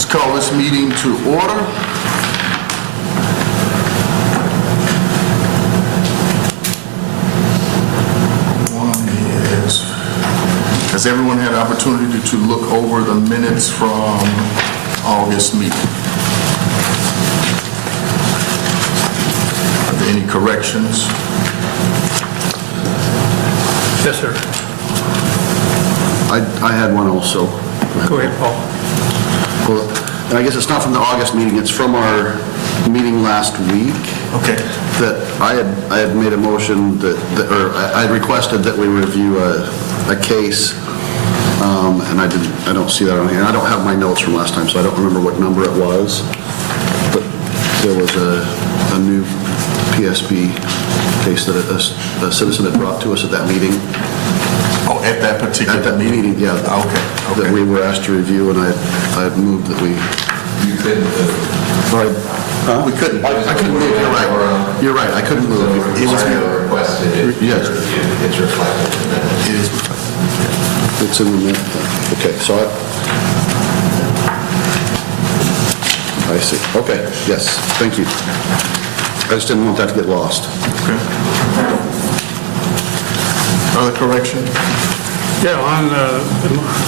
Let's call this meeting to order. One is, has everyone had an opportunity to look over the minutes from August meeting? Are there any corrections? Yes, sir. I had one also. Go ahead, Paul. Well, and I guess it's not from the August meeting, it's from our meeting last week. Okay. That I had made a motion or I had requested that we review a case, and I don't see that on here. I don't have my notes from last time, so I don't remember what number it was. But there was a new PSB case that a citizen had brought to us at that meeting. Oh, at that particular meeting? Yeah. Okay. That we were asked to review, and I had moved that we... You couldn't move. We couldn't. I couldn't move. You're right. You're right. I couldn't move. It was requested. Yes. It's reflected in that. It is reflected. It's in the minute. Okay, so I see. Okay, yes, thank you. I just didn't want that to get lost. Okay. Other correction? Yeah, on the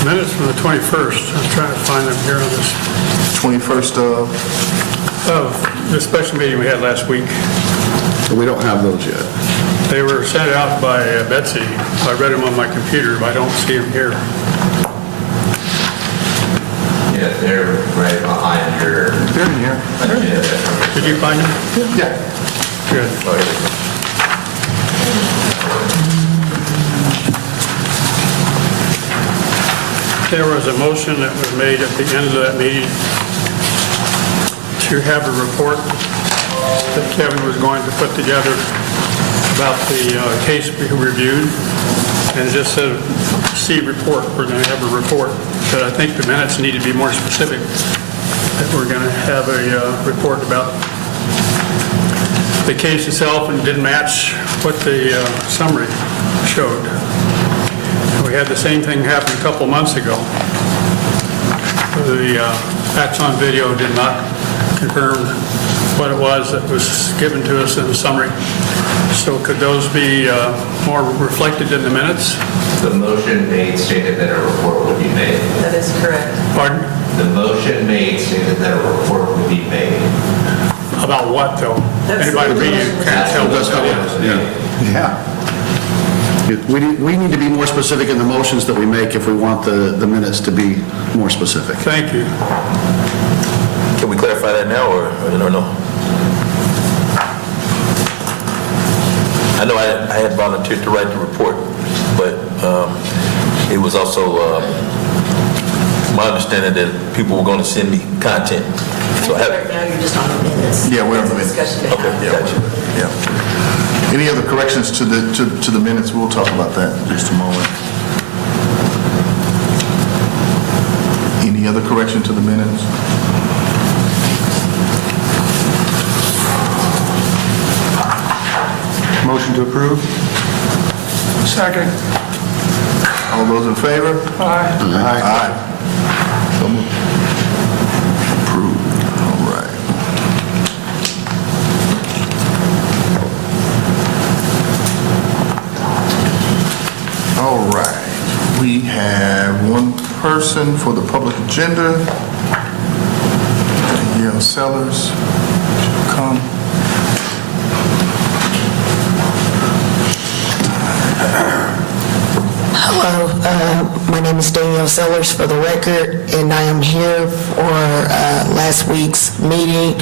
minutes from the 21st, I was trying to find them here on this, 21st of the special meeting we had last week. We don't have those yet. They were sent out by Betsy. I read them on my computer, but I don't see them here. Yeah, they're right behind your They're in here. agenda. Did you find them? Yeah. Good. Oh, yeah. There was a motion that was made at the end of that meeting to have a report that Kevin was going to put together about the case we reviewed. And it just said, see report, we're going to have a report. But I think the minutes need to be more specific, that we're going to have a report about the case itself, and it didn't match what the summary showed. We had the same thing happen a couple months ago. The facts on video did not confirm what it was that was given to us in the summary. So could those be more reflected in the minutes? The motion made stated that a report would be made. That is correct. Pardon? The motion made stated that a report would be made. About what, though? That's Anybody the read motion. it? Can't tell That's us. what was made. Yeah. We need to be more specific in the motions that we make if we want the minutes to be more specific. Thank you. Can we clarify that now, or no? I know I had volunteered to write the report, but it was also my understanding that people were going to send me content. So Right now, you're just on the minutes. Yeah, we're on the It's a minutes. discussion to Okay, have. gotcha. Yeah. Any other corrections to the minutes? We'll talk about that in just a moment. Any other correction to the minutes? Motion to approve? Second. All those in favor? Aye. Aye. So moved. Approved. All right. All right. We have one person for the public agenda. Danielle Sellers. She'll come. Hello, my name is Danielle Sellers for the record, and I am here for last week's meeting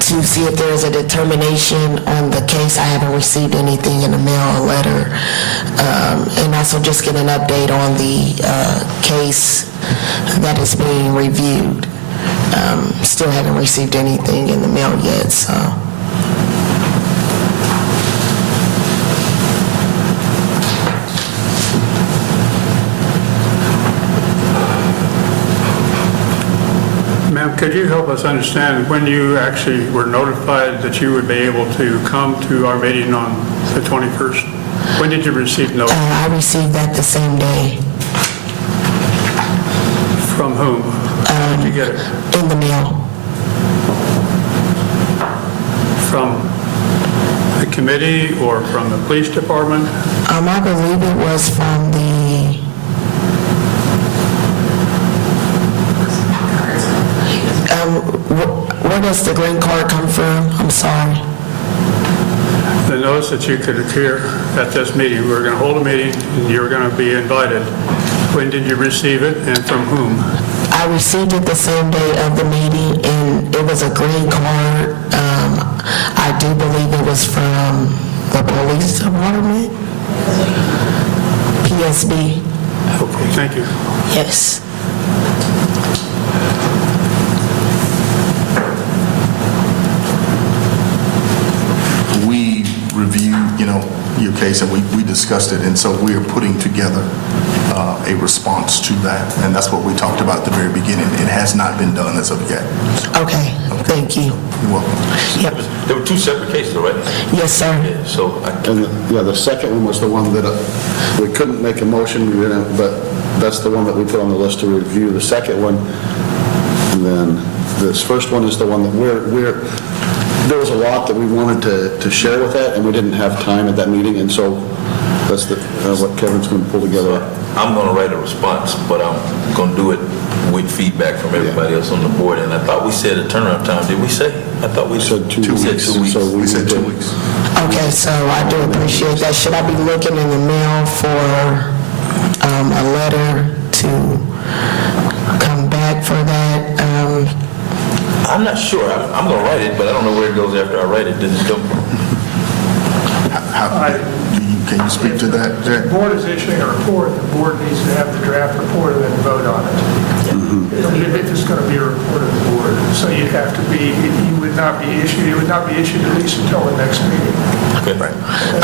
to see if there is a determination on the case. I haven't received anything in the mail or letter, and also just get an update on the case that is being reviewed. Still haven't received anything in the mail yet, so. Ma'am, could you help us understand when you actually were notified that you would be able to come to our meeting on the 21st? When did you receive notice? I received that the same day. From whom? Did you get it? in the mail. From the committee or from the police department? I believe it was from the, where does the green card come from? I'm sorry. The notice that you could appear at this meeting. We were going to hold a meeting, and you were going to be invited. When did you receive it, and from whom? I received it the same day of the meeting, and it was a green card. I do believe it was from the police department. PSB. Okay, thank you. Yes. We reviewed, your case, and we discussed it, and so we are putting together a response to that, and that's what we talked about at the very beginning. It has not been done as of yet. Okay, thank you. You're welcome. Yep. There were two separate cases, right? Yes, sir. Yeah, so And, the second one was the one that we couldn't make a motion, but that's the one that we put on the list to review. The second one, and then this first one is the one that there was a lot that we wanted to share with that, and we didn't have time at that meeting, and so that's what Kevin's going to pull together. I'm going to write a response, but I'm going to do it with feedback from everybody else on the board. And I thought we said a turnaround time. Did we say? I thought we said 2 we said weeks. 2 weeks. So We said 2 weeks. Okay, so I do appreciate that. Should I be looking in the mail for a letter to come back for that? I'm not sure. I'm going to write it, but I don't know where it goes after I write it. Does it come? Can you speak to that, The Jack? board is issuing a report, the board needs to have the draft report and then vote on it. If it's going to be a report of the board, so you'd have to be, it would not be issued at least until the next meeting, Okay.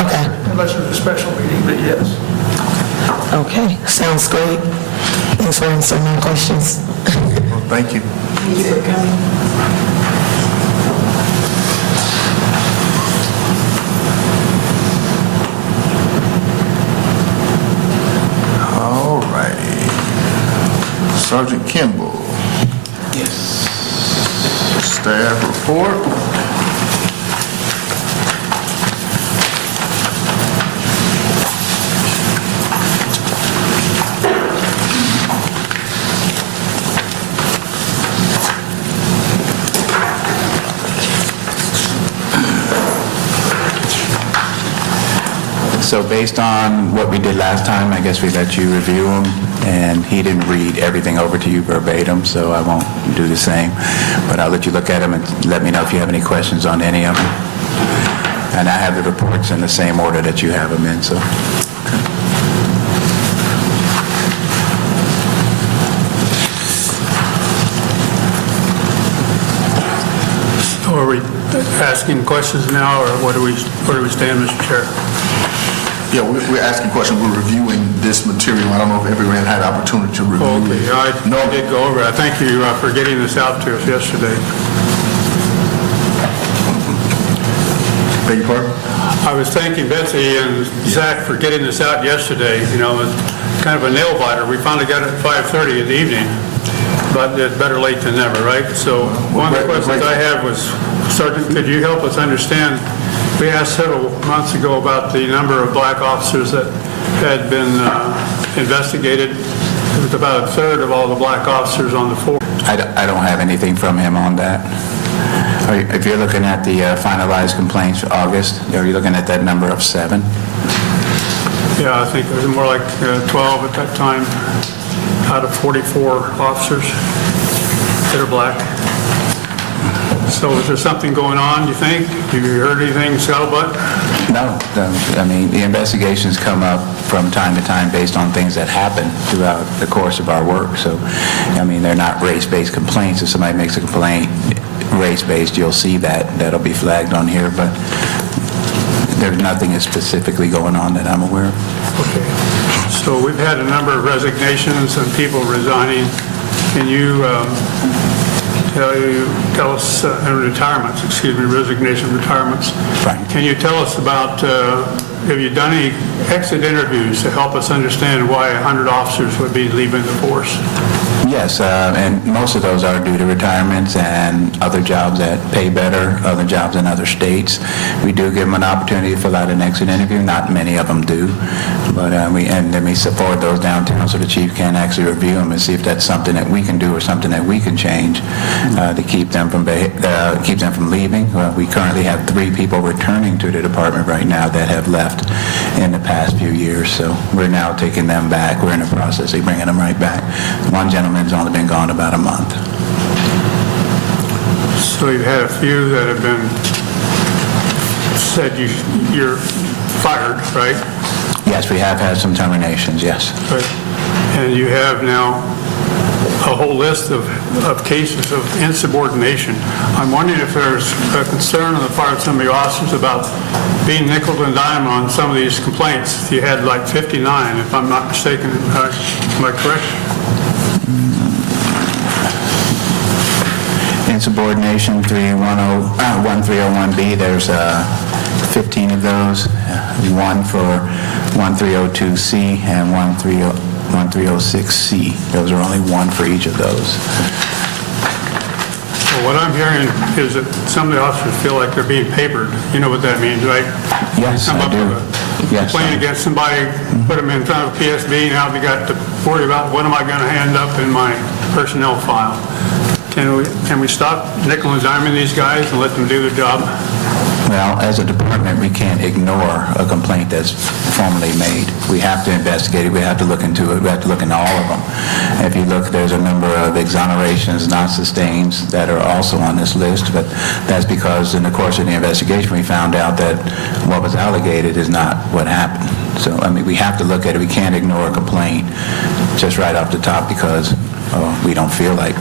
Okay, unless there's a special meeting, but yes. okay, sounds great. Thanks for answering my questions. Well, thank you. Thank you for coming. All righty. Sergeant Kimball. Yes. Staff report. So based on what we did last time, I guess we let you review them, and he didn't read everything over to you verbatim, so I won't do the same. But I'll let you look at them and let me know if you have any questions on any of them. And I have the reports in the same order that you have them in, so. So are we asking questions now, or where do we stand, Mr. Chair? Yeah, we're asking questions. We're reviewing this material. I don't know if everyone had opportunity to review Okay, it. I did go over it. I thank you for getting this out to us yesterday. Beg your pardon? I was thanking Betsy and Zach for getting this out yesterday. It's kind of a nail biter. We finally got it at 5:30 in the evening, but it's better late than never, right? So one of the questions I had was, Sergeant, could you help us understand, we asked several months ago about the number of black officers that had been investigated. It was about a third of all the black officers on the force. I don't have anything from him on that. If you're looking at the finalized complaints for August, are you looking at that number of 7? Yeah, I think it was more like 12 at that time, out of 44 officers that are black. So is there something going on, you think? Have you heard anything, scuttlebutt? No, I mean, the investigations come up from time to time based on things that happen throughout the course of our work. So, I mean, they're not race-based complaints. If somebody makes a complaint race-based, you'll see that. That'll be flagged on here, but there's nothing specifically going on that I'm aware of. Okay. So we've had a number of resignations and people resigning. Can you tell us, resignations. Right. Can you tell us about, have you done any exit interviews to help us understand why 100 officers would be leaving the force? Yes, and most of those are due to retirements and other jobs that pay better, other jobs in other states. We do give them an opportunity to fill out an exit interview. Not many of them do, but then we forward those downtown so the chief can actually review them and see if that's something that we can do or something that we can change to keep them from leaving. We currently have 3 people returning to the department right now that have left in the past few years, so we're now taking them back. We're in the process of bringing them right back. One gentleman's only been gone about a month. So you've had a few that have been said you're fired, right? Yes, we have had some terminations, yes. Right. And you have now a whole list of cases of insubordination. I'm wondering if there's a concern on the part of some of the officers about being nickel and dime on some of these complaints. You had like 59, if I'm not mistaken. Am I correct? Insubordination 1301B, there's 15 of those, one for 1302C and 1306C. Those are only one for each of those. Well, what I'm hearing is that some of the officers feel like they're being papered. You know what that means, right? Yes, Come I up do. with a Yes. complaint against somebody, put them in front of PSB, now they got to worry about what am I going to hand up in my personnel file. Can we stop nickel and diming these guys and let them do their job? Well, as a department, we can't ignore a complaint that's formally made. We have to investigate it. We have to look into it. We have to look into all of them. If you look, there's a number of exonerations, non-sustains that are also on this list, but that's because in the course of the investigation, we found out that what was alleged is not what happened. So, I mean, we have to look at it. We can't ignore a complaint just right off the top because we don't feel like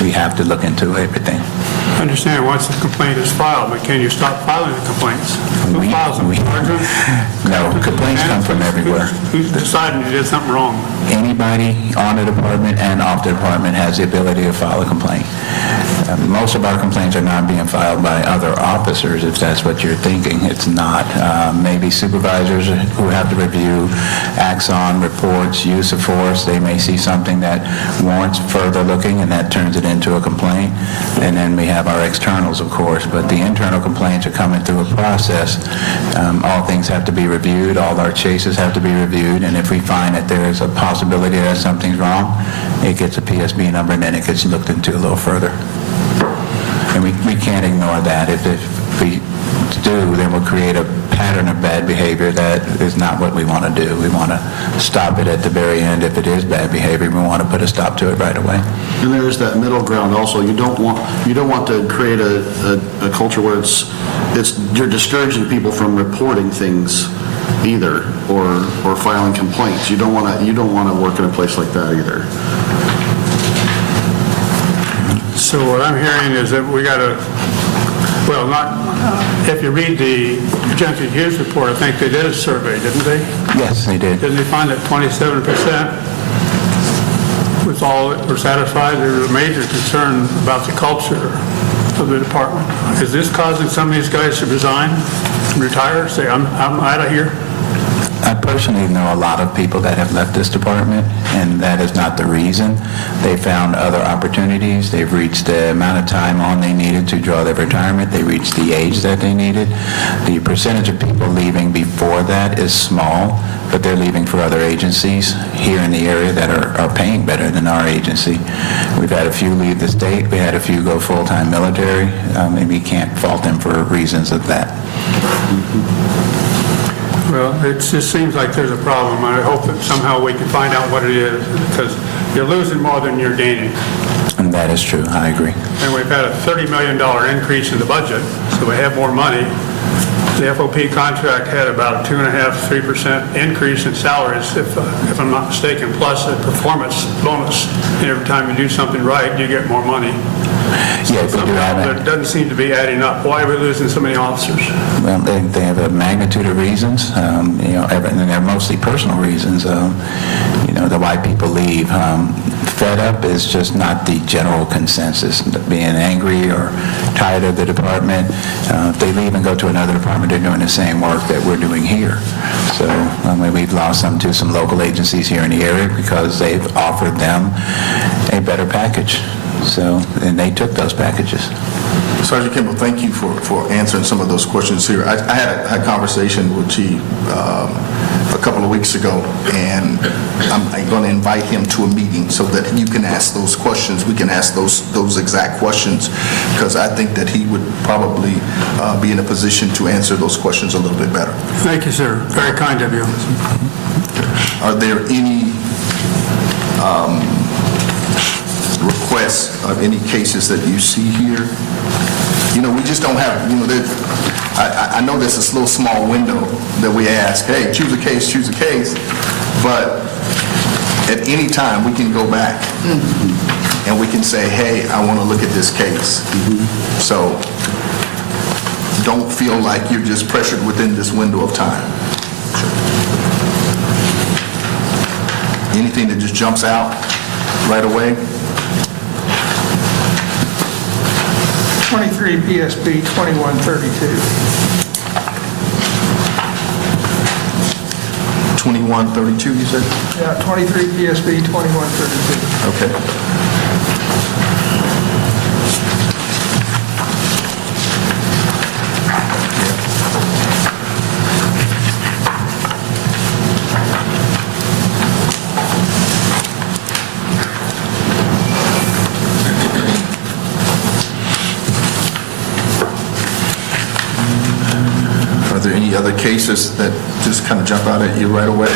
we have to look into everything. I understand once the complaint is filed, but can you stop filing the complaints? Who files them? Sergeant? No, complaints come from everywhere. Who's deciding you did something wrong? Anybody on the department and off the department has the ability to file a complaint. Most of our complaints are not being filed by other officers, if that's what you're thinking. It's not. Maybe supervisors who have to review acts on reports, use of force, they may see something that warrants further looking, and that turns it into a complaint. And then we have our externals, of course, but the internal complaints are coming through a process. All things have to be reviewed, all our chases have to be reviewed, and if we find that there is a possibility that something's wrong, it gets a PSB number, and then it gets looked into a little further. And we can't ignore that. If we do, then we'll create a pattern of bad behavior that is not what we want to do. We want to stop it at the very end. If it is bad behavior, we want to put a stop to it right away. And there is that middle ground also. You don't want to create a culture where you're discouraging people from reporting things either or filing complaints. You don't want to work in a place like that either. So what I'm hearing is that we got to, well, if you read the Gentry Hughes report, I think they did a survey, didn't they? Yes, they did. Didn't they find that 27% were satisfied? There was a major concern about the culture of the department. Is this causing some of these guys to resign, retire, say, I'm out of here? I personally know a lot of people that have left this department, and that is not the reason. They found other opportunities. They've reached the amount of time on they needed to draw their retirement. They reached the age that they needed. The percentage of people leaving before that is small, but they're leaving for other agencies here in the area that are paying better than our agency. We've had a few leave the state. We had a few go full-time military, and we can't fault them for reasons of that. Well, it just seems like there's a problem, and I hope that somehow we can find out what it is, because you're losing more than you're gaining. And that is true. I agree. And we've had a $30 million increase in the budget, so we have more money. The FOP contract had about a 2.5–3% increase in salaries, if I'm not mistaken, plus a performance bonus. And every time you do something right, you get more money. Yeah, we do have Somehow, it. that doesn't seem to be adding up. Why are we losing so many officers? Well, they have a magnitude of reasons, and they're mostly personal reasons, the why people leave. Fed up is just not the general consensus. Being angry or tired of the department, if they leave and go to another department, they're doing the same work that we're doing here. So we've lost some to some local agencies here in the area because they've offered them a better package. So, and they took those packages. Sergeant Kimball, thank you for answering some of those questions here. I had a conversation with Chief a couple of weeks ago, and I'm going to invite him to a meeting so that you can ask those questions. We can ask those exact questions, because I think that he would probably be in a position to answer those questions a little bit better. Thank you, sir. Very kind of you. Are there any requests of any cases that you see here? We just don't have, I know there's this little small window that we ask, hey, choose a case, but at any time, we can go back and we can say, hey, I want to look at this case. So don't feel like you're just pressured within this window of time. Anything that just jumps out right away? 23 PSB 2132. 2132, you said? Yeah, 23 PSB 2132. Okay. Are there any other cases that just kind of jump out at you right away?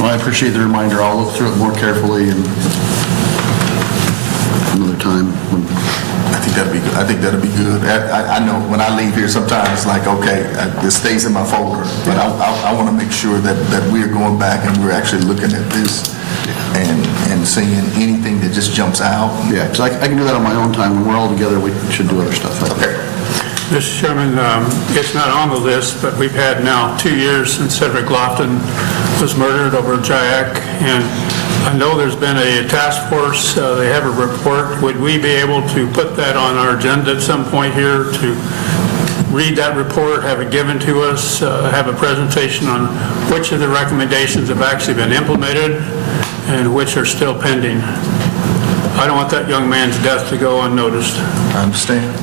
Well, I appreciate the reminder. I'll look through it more carefully and another time. I think that'd be good. I think that'd be good. I know when I leave here, sometimes it's like, okay, this stays in my folder, but I want to make sure that we're going back and we're actually looking at this and seeing anything that just jumps out. Yeah, because I can do that on my own time. When we're all together, we should do other stuff like that. Mr. Chairman, it's not on the list, but we've had now 2 years since Cedric Lofton was murdered over in Jayak, and I know there's been a task force. They have a report. Would we be able to put that on our agenda at some point here to read that report, have it given to us, have a presentation on which of the recommendations have actually been implemented and which are still pending? I don't want that young man's death to go unnoticed. I understand.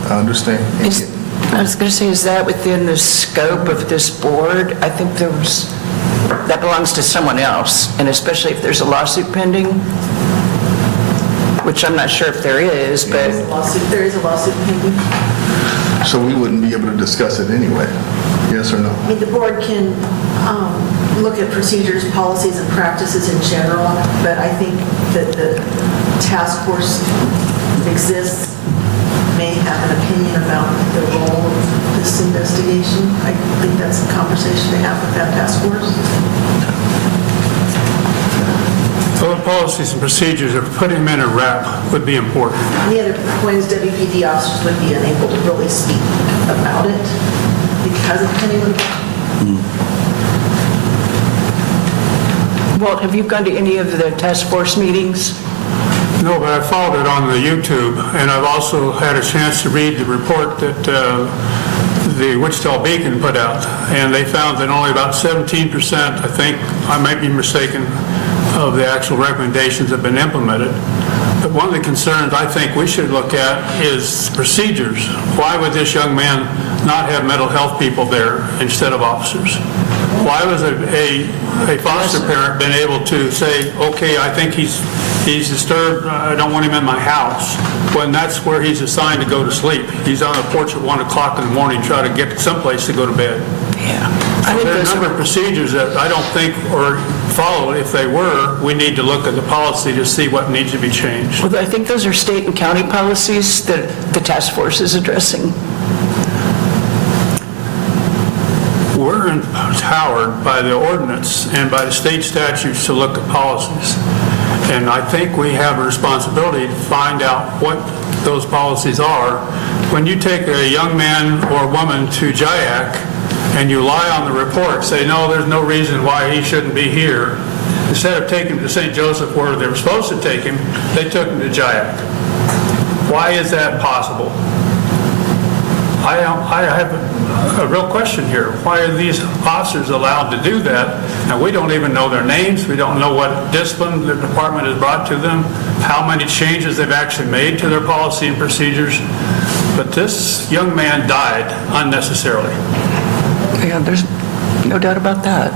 I was going to say, is that within the scope of this board? I think that belongs to someone else, and especially if there's a lawsuit pending, which I'm not sure if there is, but... There is a lawsuit pending. So we wouldn't be able to discuss it anyway, yes or no? I mean, the board can look at procedures, policies, and practices in general, but I think that the task force that exists may have an opinion about the role of this investigation. I think that's a conversation to have with that task force. So the policies and procedures of putting him in a wrap would be important. The other point is WPD officers would be unable to really speak about it because of pending litigation. Walt, have you gone to any of the task force meetings? No, but I followed it on the YouTube, and I've also had a chance to read the report that the Wichita Beacon put out, and they found that only about 17%, I think, I might be mistaken, of the actual recommendations have been implemented. But one of the concerns I think we should look at is procedures. Why would this young man not have mental health people there instead of officers? Why was a foster parent been able to say, okay, I think he's disturbed, I don't want him in my house, when that's where he's assigned to go to sleep? He's on the porch at 1 o'clock in the morning trying to get someplace to go to bed. Yeah. I So think there are a those number of procedures that I don't think are followed. If they were, we need to look at the policy to see what needs to be changed. Well, I think those are state and county policies that the task force is addressing. We're empowered by the ordinance and by the state statutes to look at policies. And I think we have a responsibility to find out what those policies are. When you take a young man or woman to JIAC and you lie on the report, say, no, there's no reason why he shouldn't be here, instead of taking him to St. Joseph where they were supposed to take him, they took him to JIAC. Why is that possible? I have a real question here. Why are these officers allowed to do that? And we don't even know their names. We don't know what discipline the department has brought to them, how many changes they've actually made to their policy and procedures. But this young man died unnecessarily. Yeah, there's no doubt about that.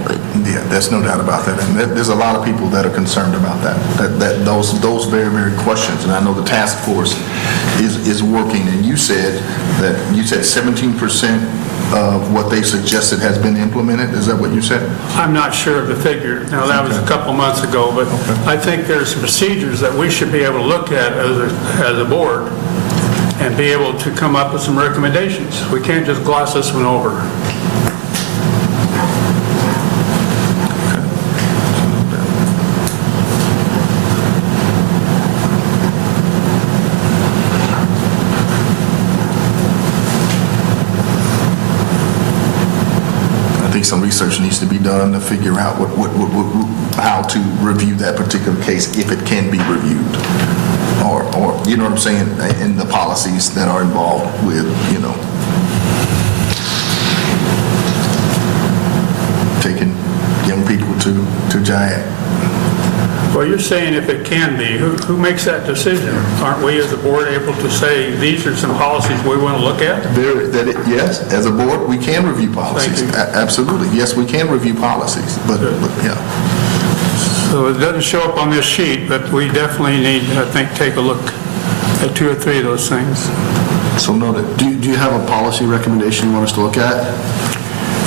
Yeah, there's no doubt about that. And there's a lot of people that are concerned about that those very, very questions. And I know the task force is working. And you said 17% of what they suggested has been implemented. Is that what you said? I'm not sure of the figure. Now, that was a couple months ago, but I think there's procedures that we should be able to look at as a board and be able to come up with some recommendations. We can't just gloss this one over. Some research needs to be done to figure out how to review that particular case, if it can be reviewed, or you know what I'm saying, in the policies that are involved with, taking young people to JIAC. Well, you're saying if it can be, who makes that decision? Aren't we as a board able to say, these are some policies we want to look at? Yes, as a board, we can review policies. Thank you. Absolutely. Yes, we can review policies, but yeah. So it doesn't show up on this sheet, but we definitely need, I think, take a look at 2 or 3 of those things. So noted. Do you have a policy recommendation you want us to look at?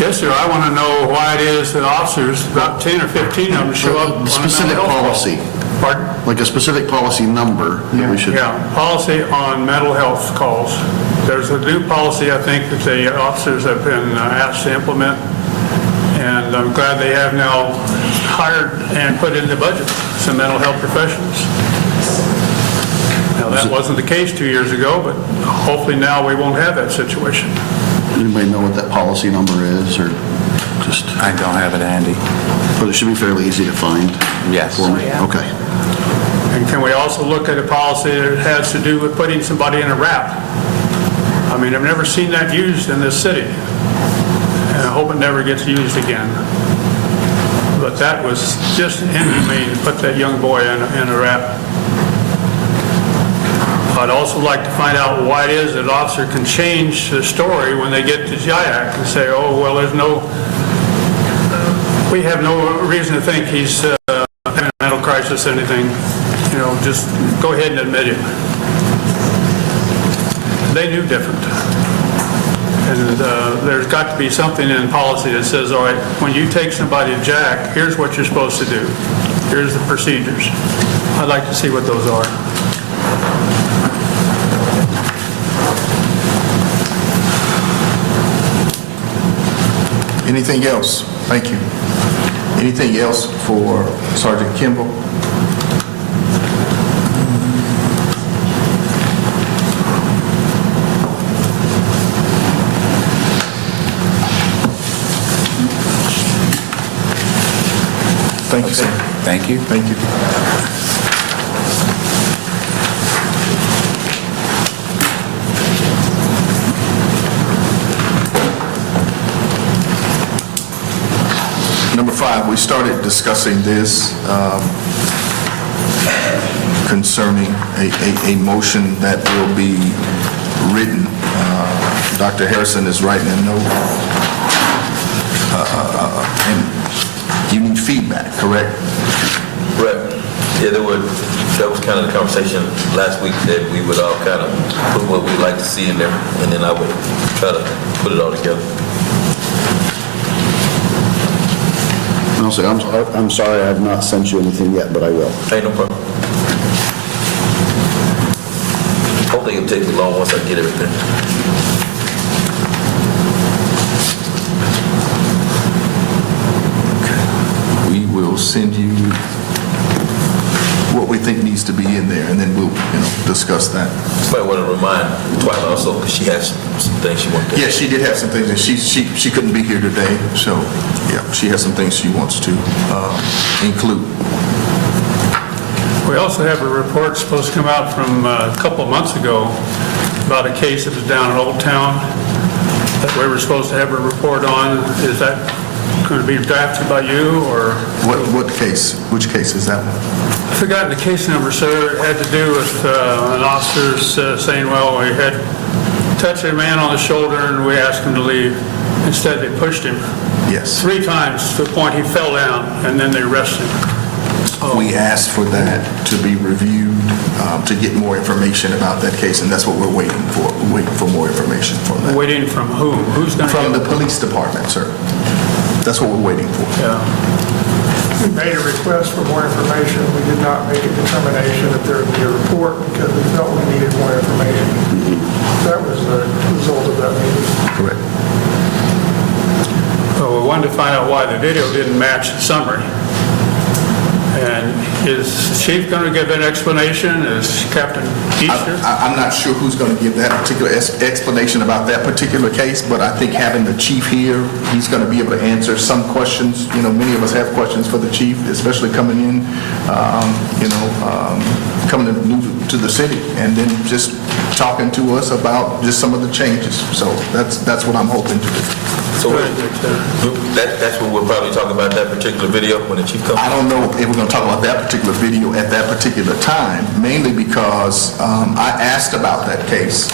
Yes, sir. I want to know why it is that officers, about 10 or 15 of them, show up on a Specific mental health policy. call. Pardon? Like a specific policy number that we should... Yeah, policy on mental health calls. There's a new policy, I think, that the officers have been asked to implement, and I'm glad they have now hired and put in the budget some mental health professionals. Now, that wasn't the case 2 years ago, but hopefully now we won't have that situation. Anybody know what that policy number is, or just... I don't have it handy. But it should be fairly easy to find. Yes. For me? Yeah. Okay. And can we also look at a policy that has to do with putting somebody in a wrap? I mean, I've never seen that used in this city, and I hope it never gets used again. But that was just inhumane to put that young boy in a wrap. I'd also like to find out why it is that an officer can change the story when they get to JIAC and say, oh, well, we have no reason to think he's having a mental crisis or anything. Just go ahead and admit it. They knew different. And there's got to be something in policy that says, all right, when you take somebody to JIAC, here's what you're supposed to do. Here's the procedures. I'd like to see what those are. Anything else? Thank you. Anything else for Sergeant Kimball? Thank you, sir. Thank you. Thank you. Number 5, we started discussing this concerning a motion that will be written. Dr. Harrison is writing a note. And you need feedback, correct? Right. Yeah, that was kind of the conversation last week, that we would all kind of put what we'd like to see in there, and then I would try to put it all together. I'll say, I'm sorry I have not sent you anything yet, but I will. Ain't no problem. Hopefully it'll take me long once I get everything. We will send you what we think needs to be in there, and then we'll, discuss that. Might want to remind Twyla also, because she has some things she wanted to. Yeah, she did have some things, and she couldn't be here today, so, yeah, she has some things she wants to include. We also have a report supposed to come out from a couple of months ago about a case that was down in Old Town that we were supposed to have a report on. Is that going to be drafted by you, or? What case? Which case is that one? I've forgotten the case number, sir. It had to do with an officer saying, well, we had touched a man on the shoulder and we asked him to leave. Instead, they pushed him Yes. 3 times to the point he fell down, and then they arrested him. We asked for that to be reviewed, to get more information about that case, and that's what we're waiting for. We're waiting for more information from that. Waiting from whom? Who's going to? From the police department, sir. That's what we're waiting for. Yeah. We made a request for more information. We did not make a determination that there would be a report because we felt we needed more information. That was the result of that meeting. Correct. So we wanted to find out why the video didn't match the summary. And is the chief going to give an explanation? Is Captain Easter? I'm not sure who's going to give that particular explanation about that particular case, but I think having the chief here, he's going to be able to answer some questions. Many of us have questions for the chief, especially coming in, coming new to the city, and then just talking to us about just some of the changes. So that's what I'm hoping to do. So that's what we'll probably talk about, that particular video, when the chief comes. I don't know if we're going to talk about that particular video at that particular time, mainly because I asked about that case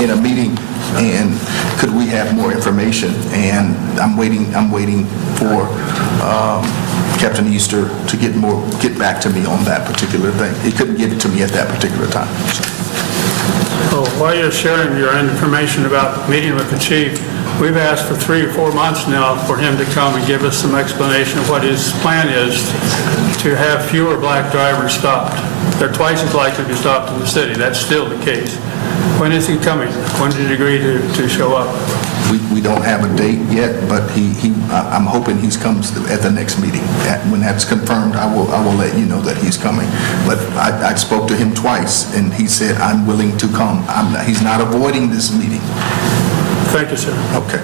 in a meeting, and could we have more information? And I'm waiting for Captain Easter to get back to me on that particular thing. He couldn't get it to me at that particular time. So. Oh, while you're sharing your information about meeting with the chief, we've asked for 3 or 4 months now for him to come and give us some explanation of what his plan is to have fewer black drivers stopped. They're twice as likely to be stopped in the city. That's still the case. When is he coming? When did he agree to show up? We don't have a date yet, but I'm hoping he comes at the next meeting. When that's confirmed, I will let you know that he's coming. But I spoke to him twice, and he said, I'm willing to come. He's not avoiding this meeting. Thank you, sir. Okay.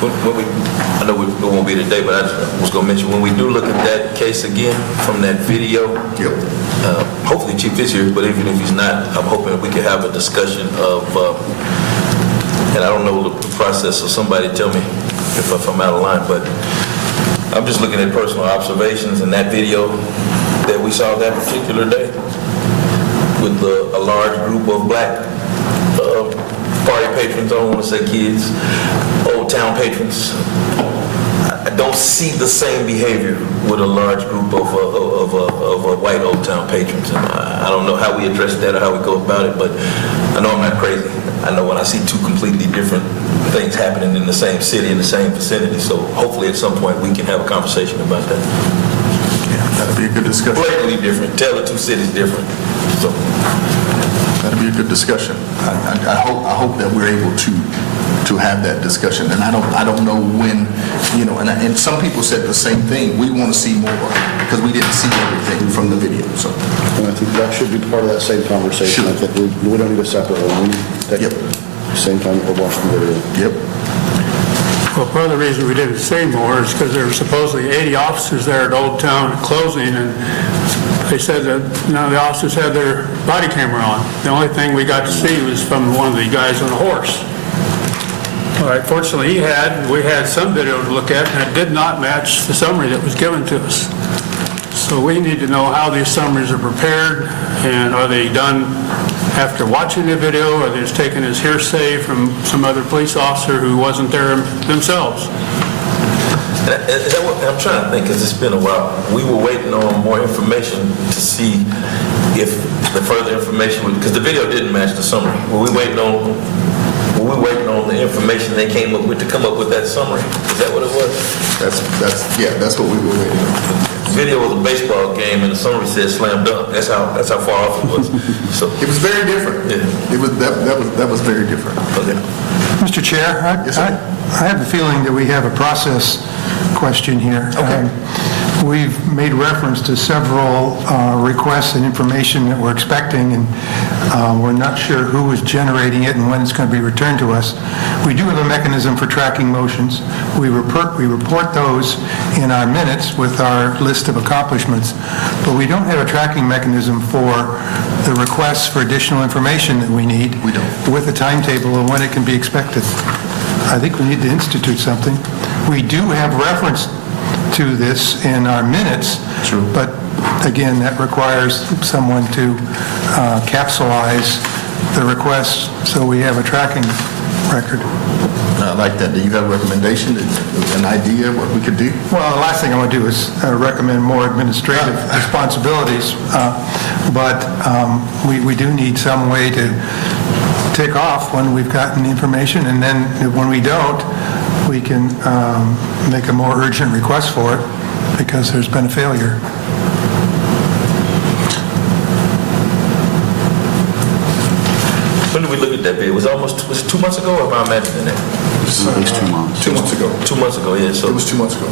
I know it won't be today, but I was going to mention, when we do look at that case again from that video, Yep. hopefully Chief is here, but even if he's not, I'm hoping we could have a discussion of, and I don't know the process, so somebody tell me if I'm out of line, but I'm just looking at personal observations in that video that we saw that particular day with a large group of black party patrons, I don't want to say kids, Old Town patrons. I don't see the same behavior with a large group of white Old Town patrons. And I don't know how we address that or how we go about it, but I know I'm not crazy. I know when I see 2 completely different things happening in the same city, in the same vicinity, so hopefully at some point we can have a conversation about that. Yeah, that'll be a good discussion. Blatantly different, tell the 2 cities different, so. That'll be a good discussion. I hope that we're able to have that discussion. And I don't know when, and some people said the same thing. We want to see more because we didn't see everything from the video. So And I think that should be part of that same conversation. Sure. I think we don't need a separate one. We need that Yep. same time that we're watching the video. Yep. Well, part of the reason we didn't say more is because there were supposedly 80 officers there at Old Town at closing, and they said that none of the officers had their body camera on. The only thing we got to see was from one of the guys on a horse. All right, fortunately we had some video to look at, and it did not match the summary that was given to us. So we need to know how these summaries are prepared, And are they done after watching the video, or are they just taken as hearsay from some other police officer who wasn't there themselves? Is that what, I'm trying to think, because it's been a while. We were waiting on more information to see if the further information would, because the video didn't match the summary. Were we waiting on the information they came up with to come up with that summary? Is that what it was? That's what we were waiting on. The video was a baseball game, and the summary said slam dunk. That's how far off it was. So It was very different. Yeah. It was, that was very different. okay. Mr. Chair, Yes, sir. I have a feeling that we have a process question here. Okay. We've made reference to several requests and information that we're expecting, and we're not sure who is generating it and when it's going to be returned to us. We do have a mechanism for tracking motions. We report those in our minutes with our list of accomplishments, but we don't have a tracking mechanism for the requests for additional information that we need. We don't. With a timetable and when it can be expected. I think we need to institute something. We do have reference to this in our minutes. True. But again, that requires someone to capsulize the request so we have a tracking record. I like that. Do you have a recommendation, an idea what we could do? Well, the last thing I want to do is recommend more administrative responsibilities, but we do need some way to tick off when we've gotten information, and then when we don't, we can make a more urgent request for it because there's been a failure. When did we look at that video? Was it 2 months ago, or am I imagining that? At least 2 months. 2 months ago. 2 months ago, yeah. So It was 2 months ago.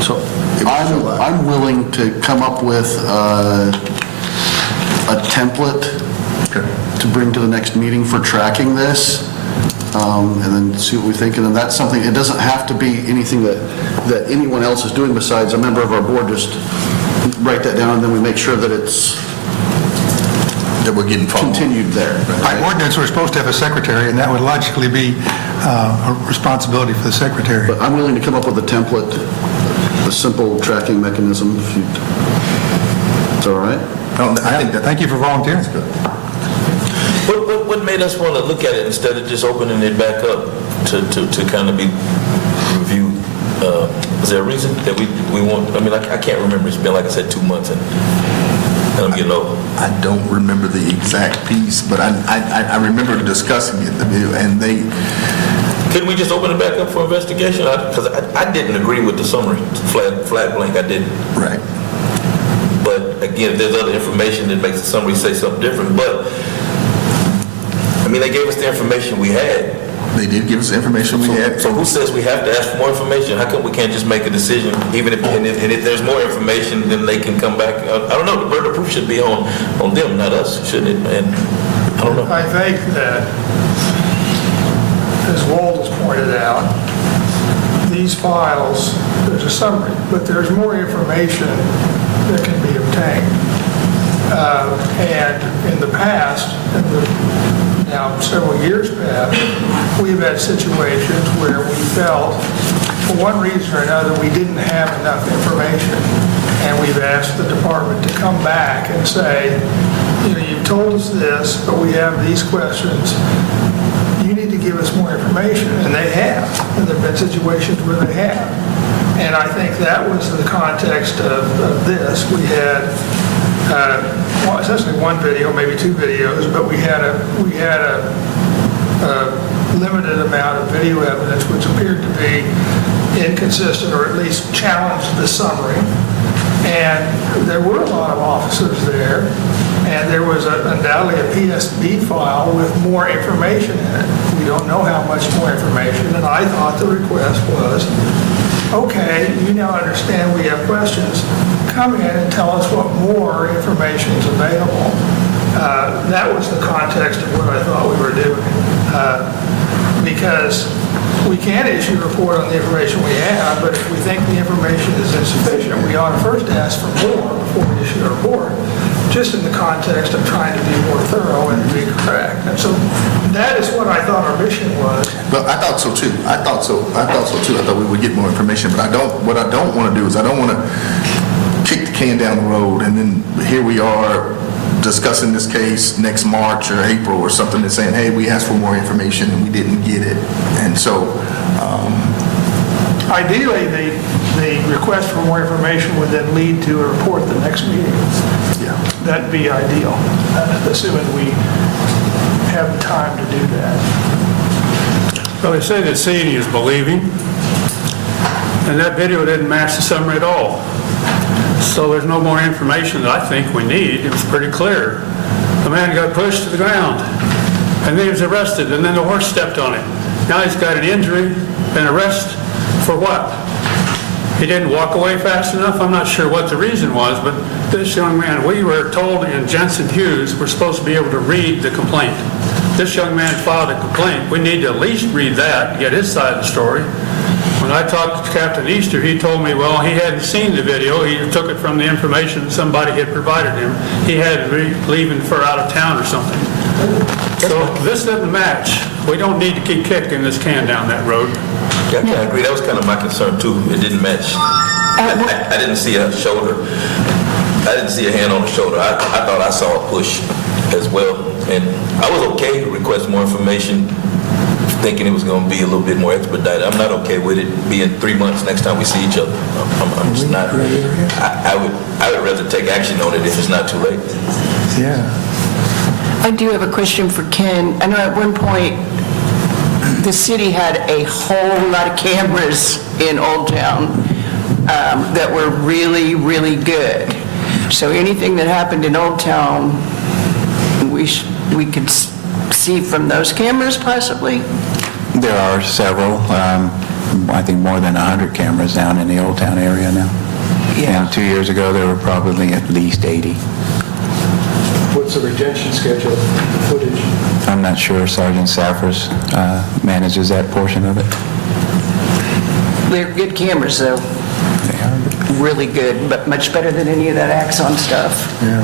So It was July. I'm willing to come up with a template Okay. to bring to the next meeting for tracking this, and then see what we think. And then that's something, it doesn't have to be anything that anyone else is doing besides a member of our board. Just write that down, and then we make sure that it's That we're getting followed. continued there. By ordinance, we're supposed to have a secretary, and that would logically be a responsibility for the secretary. But I'm willing to come up with a template, a simple tracking mechanism, if you, it's all right? I think that. Thank you for volunteering. what made us want to look at it instead of just opening it back up to kind of be reviewed? Is there a reason that we want, I mean, I can't remember. It's been, like I said, 2 months, and I'm getting old. I don't remember the exact piece, but I remember discussing it, and they, Couldn't we just open it back up for investigation? Because I didn't agree with the summary, flat blank, I didn't. right. But again, if there's other information that makes the summary say something different, but, I mean, they gave us the information we had. They did give us the information we had. So who says we have to ask for more information? How come we can't just make a decision, even if, and if there's more information, then they can come back? I don't know, the burden of proof should be on them, not us, shouldn't it? And I don't know. I think that, as Walt has pointed out, these files, there's a summary, but there's more information that can be obtained. And in the past, now several years past, we've had situations where we felt, for one reason or another, we didn't have enough information. And we've asked the department to come back and say, you know, you've told us this, but we have these questions. You need to give us more information. And they have. And there have been situations where they have. And I think that was the context of this. We had well, essentially one video, maybe two videos, but we had a limited amount of video evidence which appeared to be inconsistent or at least challenged the summary. And there were a lot of officers there, and there was undoubtedly a PSB file with more information in it. We don't know how much more information, and I thought the request was, okay, you now understand we have questions, come in and tell us what more information is available. That was the context of what I thought we were doing. Because we can issue a report on the information we have, but if we think the information is insufficient, we ought to first ask for more before we issue a report, just in the context of trying to be more thorough and be correct. And so that is what I thought our mission was. But I thought so too. I thought so too. I thought we would get more information, but what I don't want to do is I don't want to kick the can down the road, and then here we are discussing this case next March or April or something and saying, hey, we asked for more information and we didn't get it. And so, Ideally, the request for more information would then lead to a report the next meeting. yeah. That'd be ideal, assuming we have the time to do that. Well, they say that seeing is believing, and that video didn't match the summary at all. So there's no more information that I think we need. It was pretty clear. The man got pushed to the ground, and then he was arrested, and then the horse stepped on him. Now he's got an injury and arrest for what? He didn't walk away fast enough? I'm not sure what the reason was, but this young man, we were told in Jensen Hughes, we're supposed to be able to read the complaint. This young man filed a complaint. We need to at least read that and get his side of the story. When I talked to Captain Easter, he told me, well, he hadn't seen the video. He took it from the information somebody had provided him. He had leaving for out of town or something. So this doesn't match. We don't need to keep kicking this can down that road. Yeah, I can agree. That was kind of my concern too. It didn't match. I didn't see a shoulder. I didn't see a hand on the shoulder. I thought I saw a push as well. And I was okay to request more information, thinking it was going to be a little bit more expedited. I'm not okay with it being 3 months next time we see each other. I'm just not. I would rather take action on it if it's not too late. Yeah. I do have a question for Ken. I know at one point, the city had a whole lot of cameras in Old Town that were really, really good. So anything that happened in Old Town, we could see from those cameras possibly? There are several, I think more than 100 cameras down in the Old Town area now. Yeah. And 2 years ago, there were probably at least 80. What's the retention schedule, footage? I'm not sure Sergeant Saffers manages that portion of it. They're good cameras, though. They are. Really good, but much better than any of that Axon stuff. Yeah.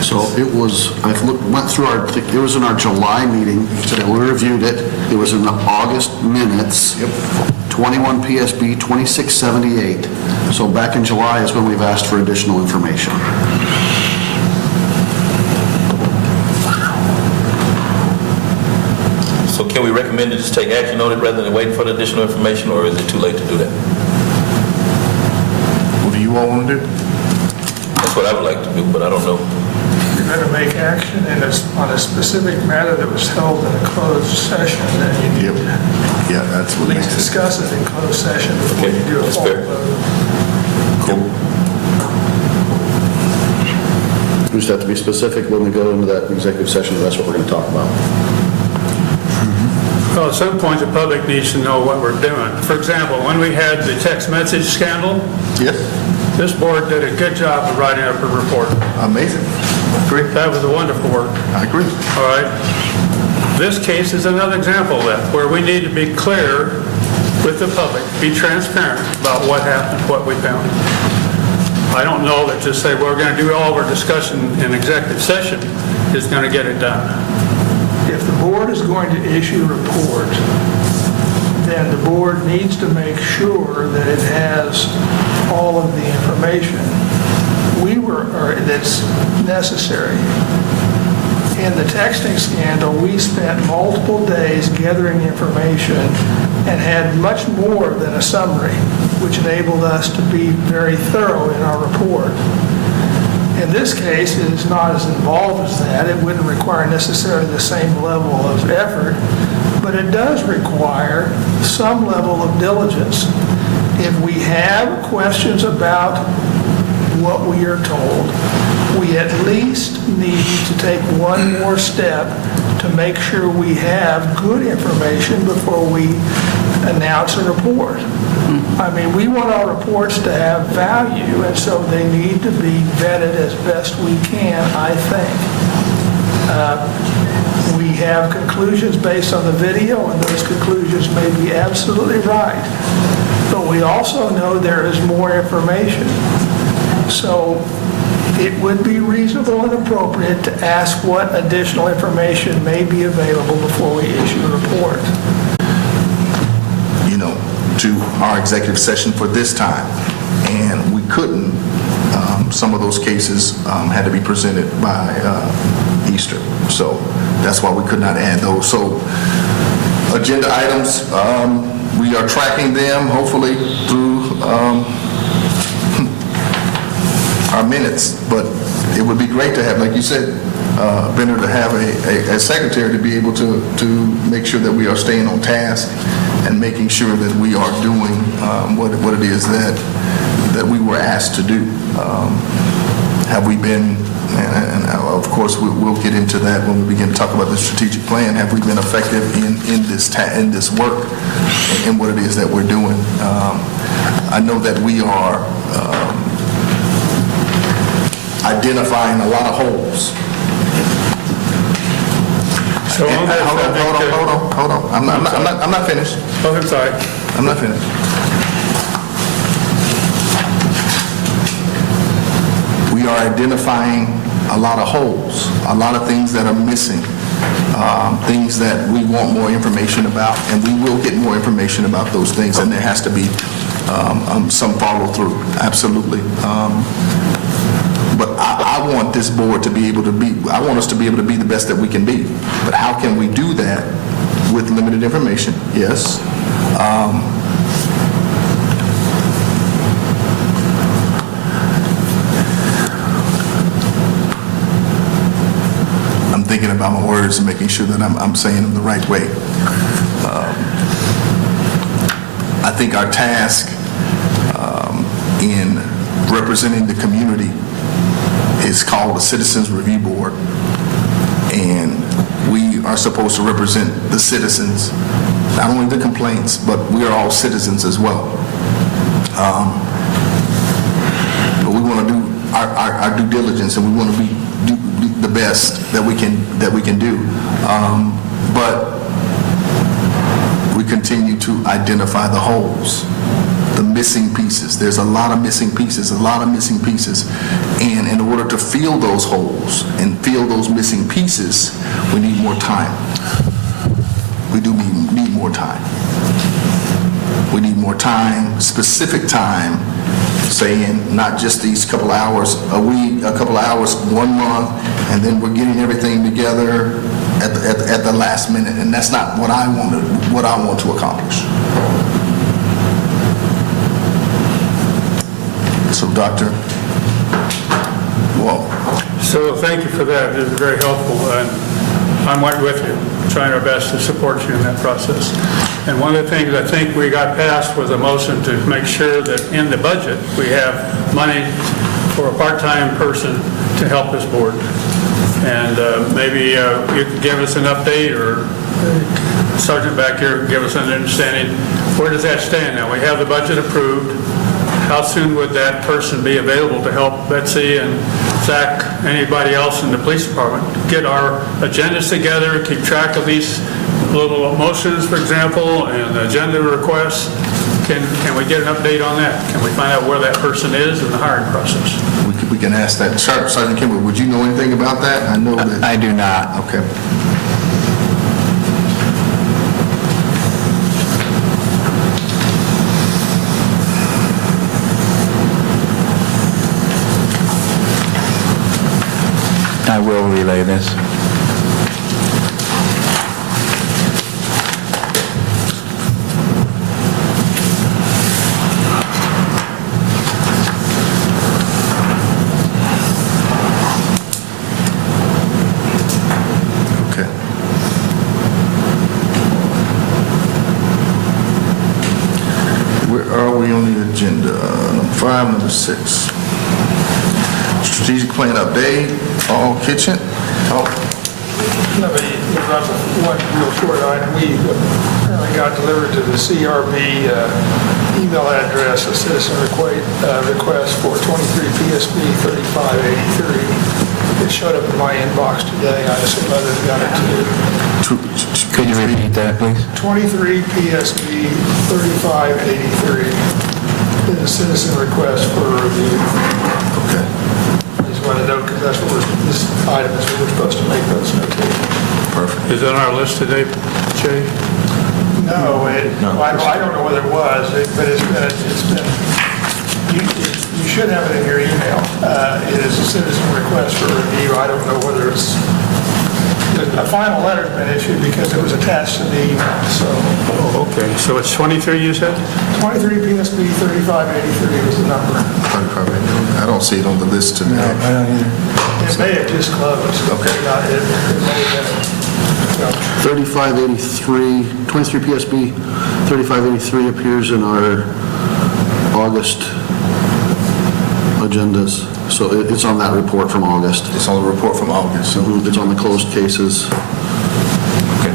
So it was, went through it was in our July meeting, so that we reviewed it. It was in the August minutes. Yep. 21 PSB 2678. So back in July is when we've asked for additional information. So can we recommend to just take action on it rather than waiting for the additional information, or is it too late to do that? What do you all want to do? That's what I would like to do, but I don't know. You're going to make action on a specific matter that was held in a closed session, then you need to Yeah, that's at what least makes it. discuss it in closed session before Okay, you do a that's full fair. vote. Cool. We just have to be specific when we go into that executive session, that's what we're going to talk about. Well, at some point, the public needs to know what we're doing. For example, when we had the text message scandal, Yes, this board did a good job of writing up a report. amazing. Agree. That was a wonderful work. I agree. All right. This case is another example of that, where we need to be clear with the public, be transparent about what happened, what we found. I don't know that just say we're going to do all of our discussion in executive session is going to get it done. If the board is going to issue a report, then the board needs to make sure that it has all of the information that's necessary. In the texting scandal, we spent multiple days gathering information and had much more than a summary, which enabled us to be very thorough in our report. In this case, it is not as involved as that. It wouldn't require necessarily the same level of effort, but it does require some level of diligence. If we have questions about what we are told, we at least need to take one more step to make sure we have good information before we announce a report. I mean, we want our reports to have value, and so they need to be vetted as best we can, I think. We have conclusions based on the video, and those conclusions may be absolutely right. But we also know there is more information. So it would be reasonable and appropriate to ask what additional information may be available before we issue a report. You know, to our executive session for this time, and we couldn't some of those cases had to be presented by Easter. So that's why we could not add those. So agenda items, we are tracking them hopefully through our minutes, but it would be great to have, like you said, Benner, to have a secretary to be able to make sure that we are staying on task and making sure that we are doing what it is that we were asked to do. Have we been, and of course we'll get into that when we begin to talk about the strategic plan, have we been effective in this work and what it is that we're doing? I know that we are identifying a lot of holes. So on that Hold on. I'm not finished. Oh, I'm sorry. I'm not finished. We are identifying a lot of holes, a lot of things that are missing, things that we want more information about, and we will get more information about those things, and there has to be some follow through, absolutely. But I want this board to be able to be, I want us to be able to be the best that we can be. But how can we do that with limited information? Yes. I'm thinking about my words and making sure that I'm saying them the right way. I think our task in representing the community is called the Citizens Review Board, and we are supposed to represent the citizens, not only the complaints, but we are all citizens as well. But we want to do our due diligence, and we want to do the best that we can do. But we continue to identify the holes, the missing pieces. There's a lot of missing pieces, and in order to fill those holes and fill those missing pieces, we need more time. We do need more time. We need more time, specific time, saying not just these couple hours a week, a couple hours 1 month, and then we're getting everything together at the last minute, and that's not what I want to accomplish. So, Dr. Wall. So thank you for that. It was very helpful, and I'm right with you, trying our best to support you in that process. And one of the things I think we got passed was a motion to make sure that in the budget, we have money for a part-time person to help this board. And maybe you could give us an update, or Sergeant back here give us an understanding, where does that stand now? We have the budget approved. How soon would that person be available to help Betsy and Zach, anybody else in the police department, get our agendas together, keep track of these little motions, for example, and agenda requests? Can we get an update on that? Can we find out where that person is in the hiring process? We can ask that. Sergeant Kimball, would you know anything about that? I know that. I do not. Okay. I will relay this. Okay. Where are we on the agenda? Number 5, number 6. Strategic plan update, all kitchen. Let me interrupt with one real short item. We apparently got delivered to the CRB email address, a citizen request for 23 PSB 3583. It showed up in my inbox today. I assume others got it too. Could you repeat that, please? 23 PSB 3583 is a citizen request for review. Okay. I just want to know, because that's what this item is, we're supposed to make those notations. Perfect. Is it on our list today, Jay? No, I don't know whether it was, but you should have it in your email. It is a citizen request for review. I don't know whether it's, a final letter's been issued because it was attached to the email, so. Oh, okay, so it's 23, you said? 23 PSB 3583 was the number. I don't see it on the list today. I don't either. It may have just closed. Okay. It may have been, 3583, 23 PSB 3583 appears in our August agendas. So it's on that report from August. It's on the report from August, so. It's on the closed cases, Okay.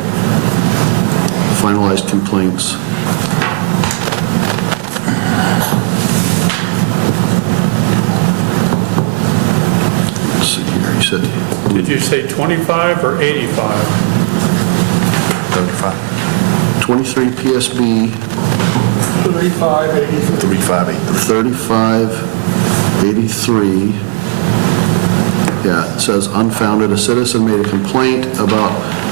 finalized complaints. Let's see here, you said Did you say 25 or 85? 35. 23 PSB 3583. 3583. Yeah, it says unfounded. A citizen made a complaint about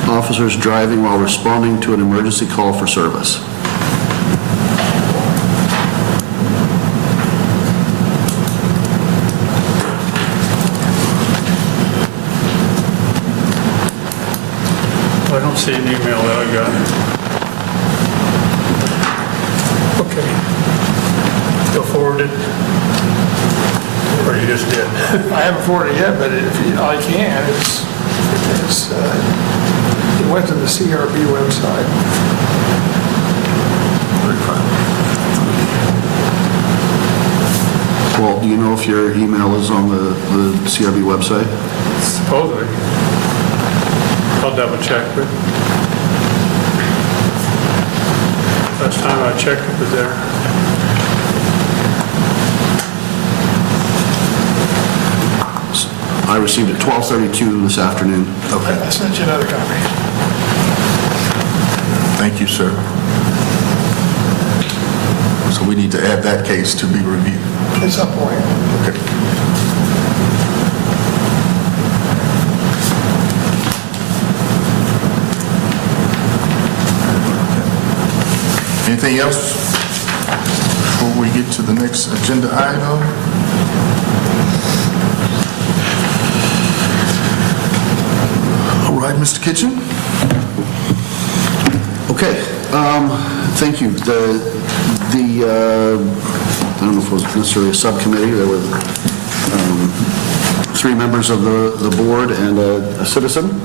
officers driving while responding to an emergency call for service. I don't see an email that I got. Okay. Go forward it. Or you just did? I haven't forwarded it yet, but I can. It went to the CRB website. Well, do you know if your email is on the CRB website? Supposedly. I'll double check, but last time I checked it was there. I received it 12:32 this afternoon. Okay. I sent you another copy. Thank you, sir. So we need to add that case to be reviewed. At some point. Okay. Anything else before we get to the next agenda item? All right, Mr. Kitchen? Okay, thank you. I don't know if it was necessarily a subcommittee, there were three members of the board and a citizen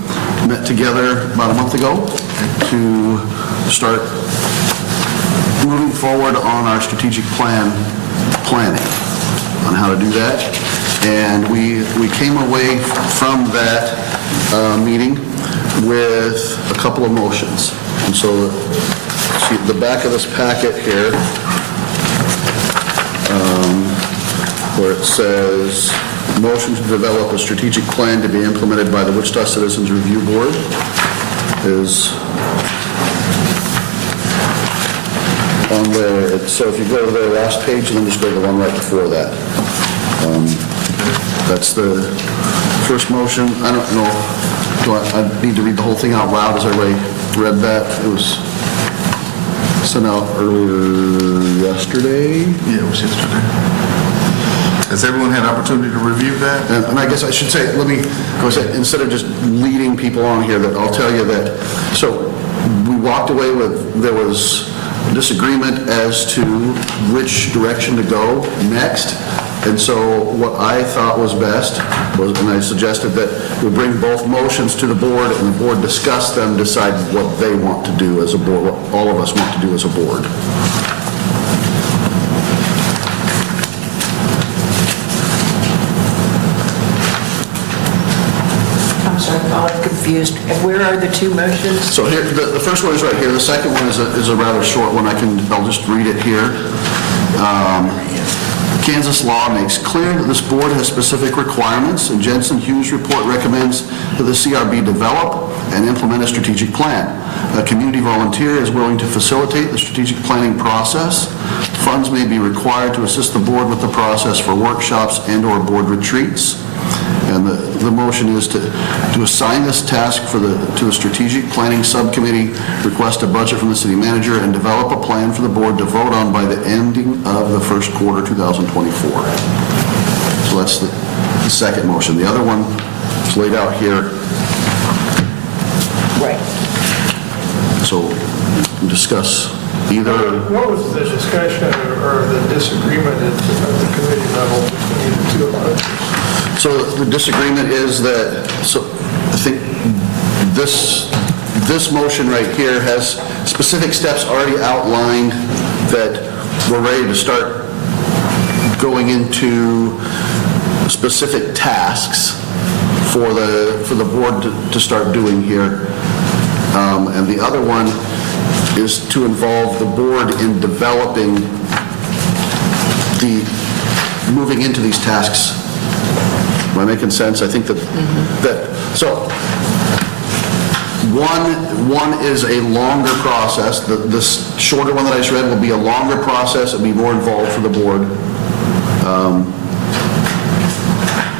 met together about a month ago to start moving forward on our strategic planning on how to do that. And we came away from that meeting with a couple of motions. And so, see the back of this packet here, where it says, motion to develop a strategic plan to be implemented by the Wichita Citizens Review Board is on there. So if you go to the last page and then just go to the one right before that. That's the first motion. I don't know, I need to read the whole thing out loud? Has everybody read that? It was sent out earlier yesterday. Yeah, it was yesterday. Has everyone had an opportunity to review that? And I guess I should say, let me go ahead, instead of just leading people on here, that I'll tell you that, so we walked away with, there was disagreement as to which direction to go next. And so what I thought was best was, and I suggested that we bring both motions to the board and the board discuss them, decide what they want to do as a board, what all of us want to do as a board. I'm sorry, I'm confused. And where are the two motions? So here, the first one is right here. The second one is a rather short one. I'll just read it here. Kansas law makes clear that this board has specific requirements, and Jensen Hughes' report recommends that the CRB develop and implement a strategic plan. A community volunteer is willing to facilitate the strategic planning process. Funds may be required to assist the board with the process for workshops and/or board retreats. And the motion is to assign this task to the Strategic Planning Subcommittee, request a budget from the city manager, and develop a plan for the board to vote on by the ending of the first quarter 2024. So that's the second motion. The other one is laid out here. Right. So discuss either. What was the discussion or the disagreement at the committee level between the two of us? So the disagreement is that, so I think this motion right here has specific steps already outlined that we're ready to start going into specific tasks for the board to start doing here. And the other one is to involve the board in developing moving into these tasks. Am I making sense? I think so one is a longer process. The shorter one that I just read will be a longer process. It'll be more involved for the board.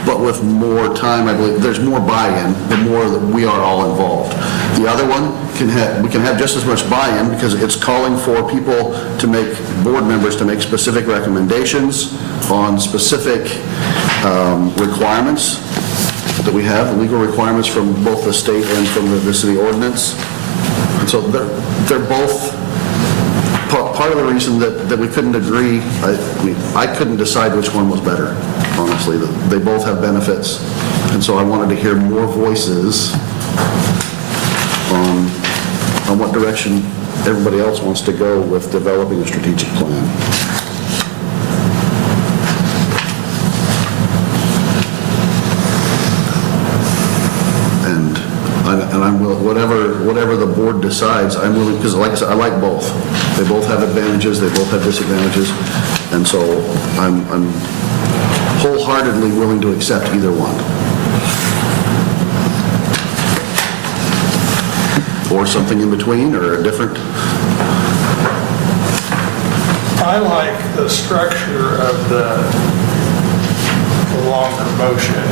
But with more time, I believe, there's more buy-in, the more that we are all involved. The other one, we can have just as much buy-in because it's calling for people to make, board members to make specific recommendations on specific requirements that we have, legal requirements from both the state and from the city ordinance. And so they're both part of the reason that we couldn't agree. I couldn't decide which one was better, honestly. They both have benefits. And so I wanted to hear more voices on what direction everybody else wants to go with developing a strategic plan. And I'm willing, whatever the board decides, I'm willing, because like I said, I like both. They both have advantages, they both have disadvantages, and so I'm wholeheartedly willing to accept either one. Or something in between, or a different. I like the structure of the longer motion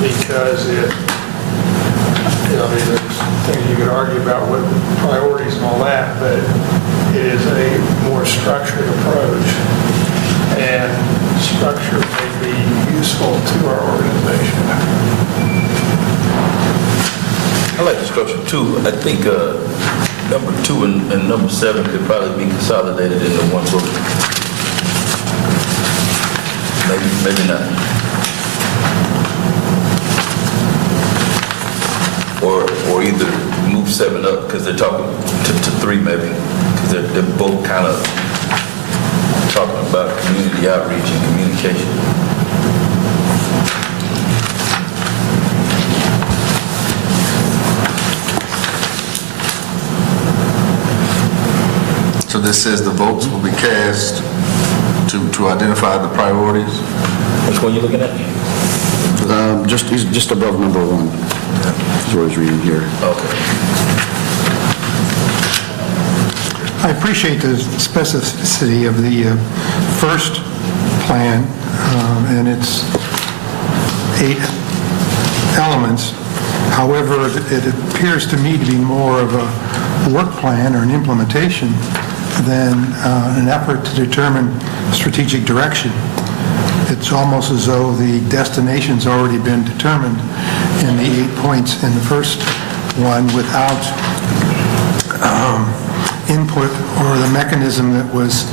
because it, there's things you could argue about with priorities and all that, but it is a more structured approach, and structure may be useful to our organization. I like the structure too. I think number 2 and number 7 could probably be consolidated into one sort. Maybe not. Or either move 7 up because they're talking to 3 maybe, because they're both kind of talking about community outreach and communication. So this says the votes will be cast to identify the priorities? Which one are you looking at? He's just above number 1. That's what I was reading here. Okay. I appreciate the specificity of the first plan and its 8 elements. However, it appears to me to be more of a work plan or an implementation than an effort to determine strategic direction. It's almost as though the destination's already been determined in the 8 points in the first one without input or the mechanism that was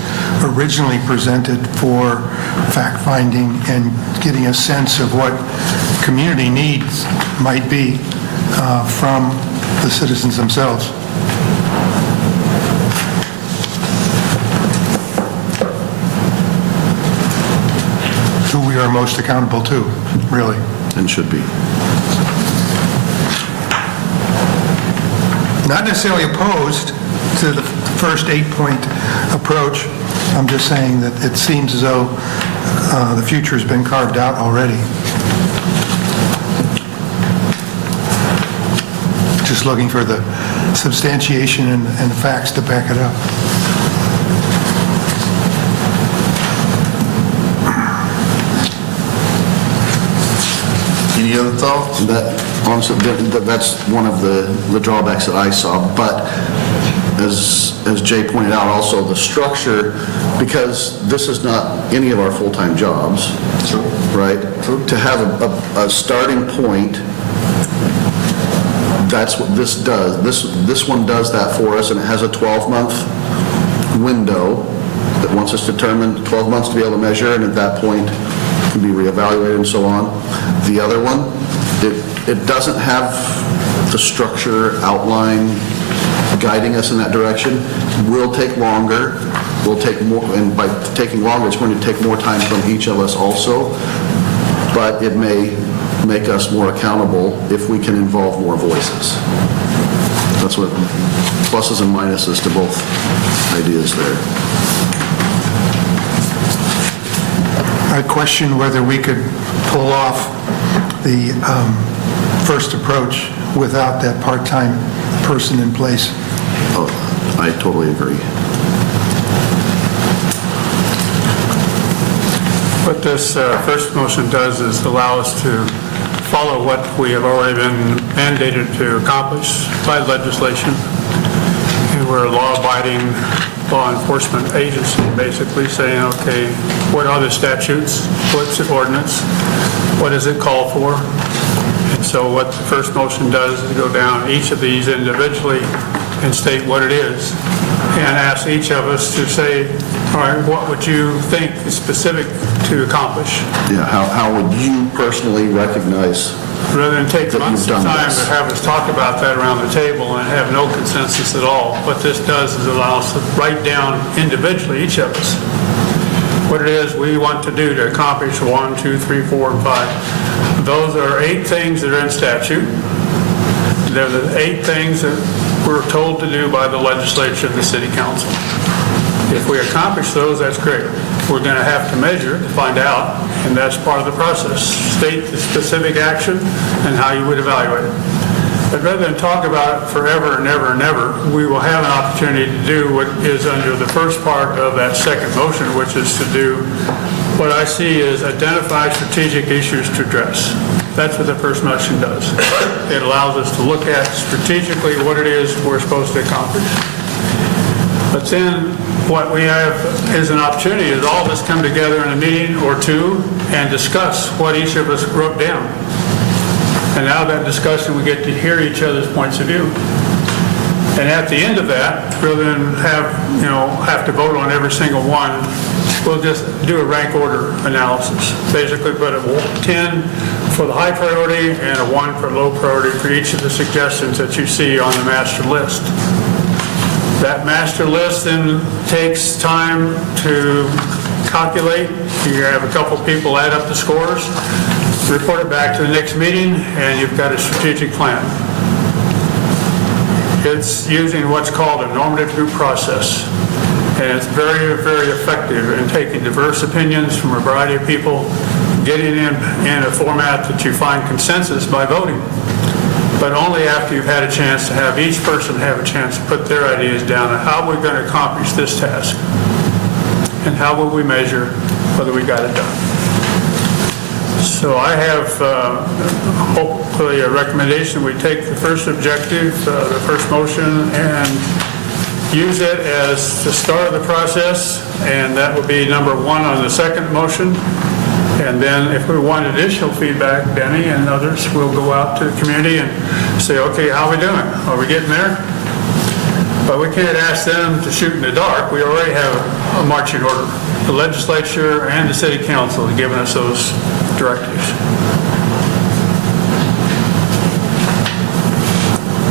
originally presented for fact-finding and getting a sense of what community needs might be from the citizens themselves. Who we are most accountable to, really. And should be. Not necessarily opposed to the first 8-point approach. I'm just saying that it seems as though the future has been carved out already. Just looking for the substantiation and the facts to back it up. other thoughts? That, honestly, that's one of the drawbacks that I saw, but as Jay pointed out, also the structure, because this is not any of our full-time jobs, right? To have a starting point, that's what this does. This one does that for us, and it has a 12-month window that once it's determined, 12 months to be able to measure, and at that point, it can be reevaluated and so on. The other one, it doesn't have the structure outline guiding us in that direction. Will take longer, will take more, and by taking longer, it's going to take more time from each of us also, but it may make us more accountable if we can involve more voices. That's what pluses and minuses to both ideas there. I question whether we could pull off the first approach without that part-time person in place. Oh, I totally agree. What this first motion does is allow us to follow what we have already been mandated to accomplish by legislation. And we're a law-abiding law enforcement agency, basically saying, okay, what are the statutes? What's the ordinance? What does it call for? And so what the first motion does is go down each of these individually and state what it is, and ask each of us to say, all right, what would you think is specific to accomplish? Yeah, how would you personally recognize Rather than take that months you've of done time this? to have us talk about that around the table and have no consensus at all, what this does is allow us to write down individually, each of us, what it is we want to do to accomplish 1, 2, 3, 4, and 5. Those are 8 things that are in statute. They're the 8 things that we're told to do by the legislature and the city council. If we accomplish those, that's great. We're going to have to measure to find out, and that's part of the process. State the specific action and how you would evaluate it. But rather than talk about it forever and ever and ever, we will have an opportunity to do what is under the first part of that second motion, which is to do what I see as identify strategic issues to address. That's what the first motion does. It allows us to look at strategically what it is we're supposed to accomplish. But then what we have is an opportunity is all of us come together in a meeting or two and discuss what each of us wrote down. And now that discussion, we get to hear each other's points of view. And at the end of that, rather than have to vote on every single one, we'll just do a rank order analysis. Basically put a 10 for the high priority and a 1 for low priority for each of the suggestions that you see on the master list. That master list then takes time to calculate. You have a couple people add up the scores, report it back to the next meeting, and you've got a strategic plan. It's using what's called a normative group process, and it's very, very effective in taking diverse opinions from a variety of people, getting in a format that you find consensus by voting. But only after you've had a chance to have each person have a chance to put their ideas down on how we're going to accomplish this task, and how will we measure whether we got it done. So I have hopefully a recommendation. We take the first objective, the first motion, and use it as the start of the process, and that would be number 1 on the second motion. And then if we want additional feedback, Denny and others will go out to the community and say, okay, how are we doing? Are we getting there? But we can't ask them to shoot in the dark. We already have a marching order. The legislature and the city council have given us those directives.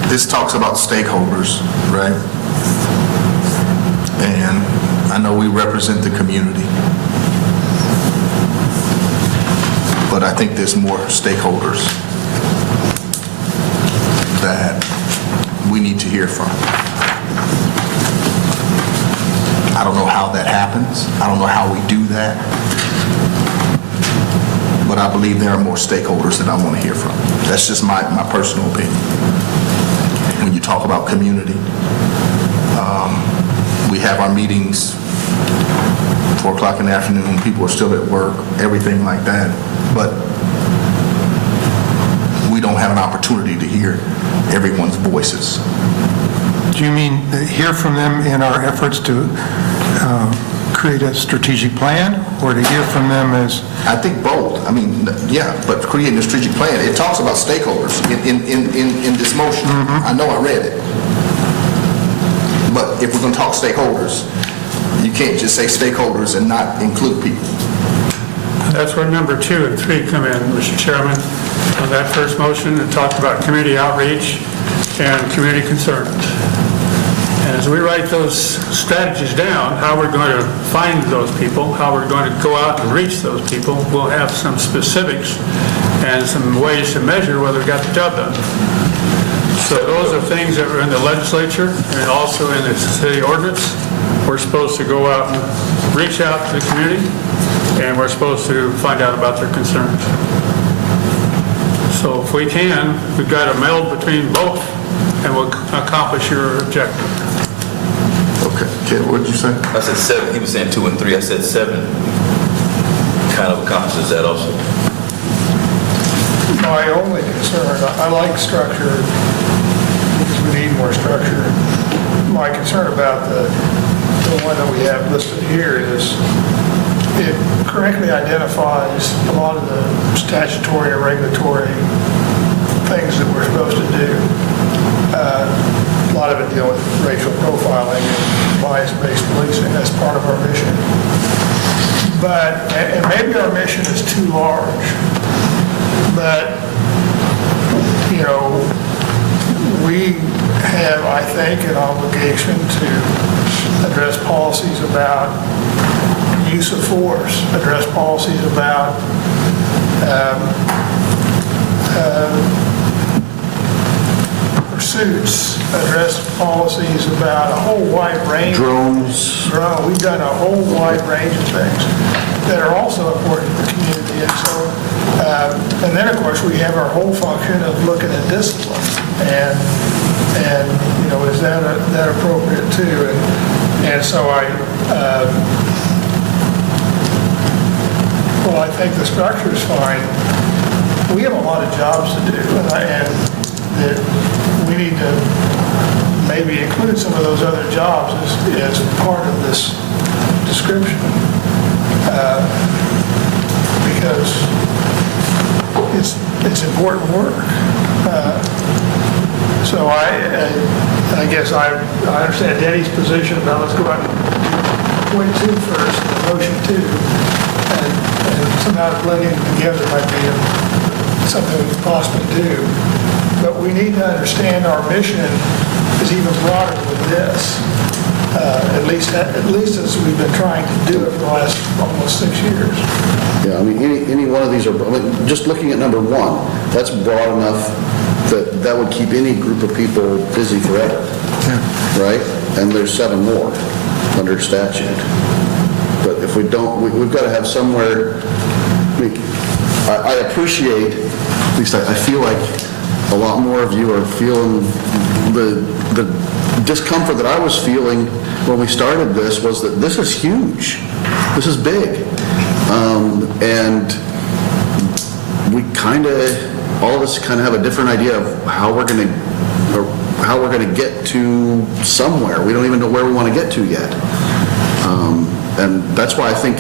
This talks about stakeholders, right? And I know we represent the community, but I think there's more stakeholders that we need to hear from. I don't know how that happens. I don't know how we do that. But I believe there are more stakeholders that I want to hear from. That's just my personal opinion. When you talk about community, we have our meetings 4 o'clock in the afternoon when people are still at work, everything like that. But don't have an opportunity to hear everyone's voices. Do you mean hear from them in our efforts to create a strategic plan, or to hear from them as... I think both. I mean, yeah, but creating a strategic plan, it talks about stakeholders in this motion. I know I read it. But if we're going to talk stakeholders, you can't just say stakeholders and not include people. That's where number 2 and 3 come in, Mr. Chairman. On that first motion, it talked about community outreach and community concerns. And as we write those strategies down, how we're going to find those people, how we're going to go out and reach those people, we'll have some specifics and some ways to measure whether we got the job done. So those are things that are in the legislature and also in the city ordinance. We're supposed to go out and reach out to the community, and we're supposed to find out about their concerns. So if we can, we've got to meld between both, and we'll accomplish your objective. Okay. Ken, what did you say? I said 7, he was saying 2 and 3, I said 7 kind of accomplishes that also. My only concern, I like structure because we need more structure. My concern about the one that we have listed here is it correctly identifies a lot of the statutory or regulatory things that we're supposed to do. A lot of it deal with racial profiling and bias-based policing. That's part of our mission. But, and maybe our mission is too large, but, you know, we have, I think, an obligation to address policies about use of force, address policies about pursuits, address policies about a whole wide range. Drones. We've done a whole wide range of things that are also important to the community. And so, and then of course we have our whole function of looking at discipline and you know, is that appropriate too? And so well, I think the structure is fine. We have a lot of jobs to do, and that we need to maybe include some of those other jobs as part of this description, because it's important work. So I guess I understand Denny's position about let's go out and do point 2 first, and motion 2. And somehow blending them together might be something we could possibly do. But we need to understand our mission is even broader than this, at least as we've been trying to do it for the last almost 6 years. Yeah, I mean, any one of these are, I mean, just looking at number 1, that's broad enough that would keep any group of people busy forever, right? And there's 7 more under statute. But if we don't, we've got to have somewhere, I appreciate, at least I feel like a lot more of you are feeling the discomfort that I was feeling when we started this was that this is huge. This is big. And we kind of, all of us kind of have a different idea of how we're going to get to somewhere. We don't even know where we want to get to yet. And that's why I think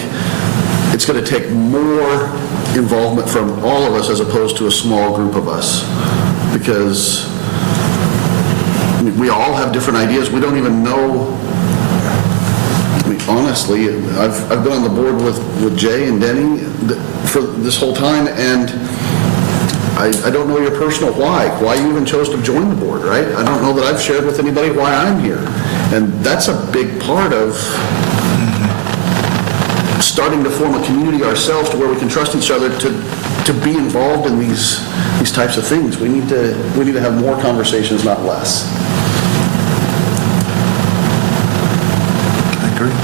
it's going to take more involvement from all of us as opposed to a small group of us. Because we all have different ideas. We don't even know. I mean, honestly, I've been on the board with Jay and Denny for this whole time, and I don't know your personal why you even chose to join the board, right? I don't know that I've shared with anybody why I'm here. And that's a big part of starting to form a community ourselves to where we can trust each other to be involved in these types of things. We need to have more conversations, not less. I agree.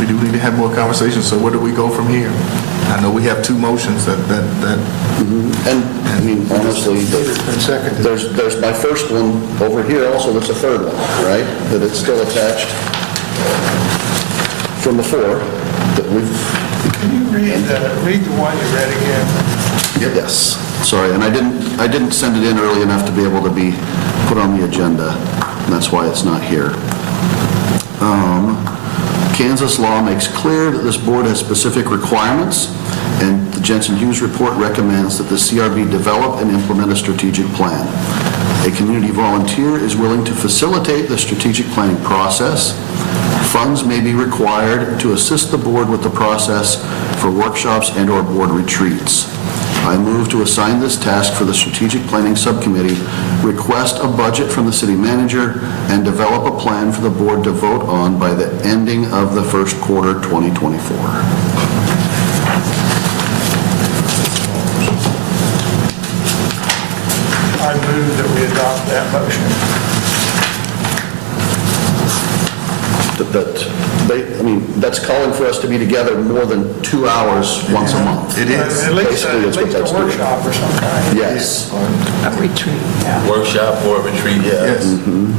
We do need to have more conversations, so where do we go from here? I know we have 2 motions that And, I mean, honestly, there's my first one over here also, that's a third one, right? That it's still attached from before, that we've... Can you read the one you read again? Yes. Sorry, and I didn't send it in early enough to be able to be put on the agenda, and that's why it's not here. Kansas law makes clear that this board has specific requirements, and the Jensen Hughes report recommends that the CRB develop and implement a strategic plan. A community volunteer is willing to facilitate the strategic planning process. Funds may be required to assist the board with the process for workshops and/or board retreats. I move to assign this task for the Strategic Planning Subcommittee, request a budget from the city manager, and develop a plan for the board to vote on by the ending of the first quarter 2024. I move that we adopt that motion. That's calling for us to be together more than 2 hours once a month. It is. At least Basically, that's what that's a doing. workshop or some kind. Yes. A retreat, yeah. Workshop or retreat, yeah. Yes.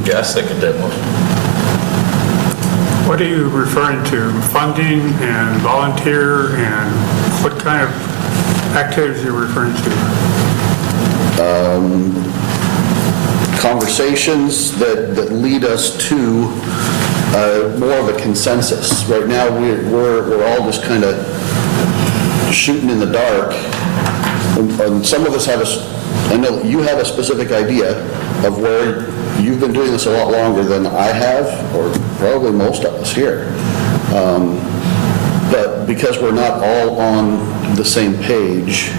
Yeah, I second that motion. What are you referring to? Funding and volunteer, and what kind of activities are you referring to? Conversations that lead us to more of a consensus. Right now, we're all just kind of shooting in the dark, and some of us have I know you have a specific idea of where you've been doing this a lot longer than I have, or probably most of us here. But because we're not all on the same page,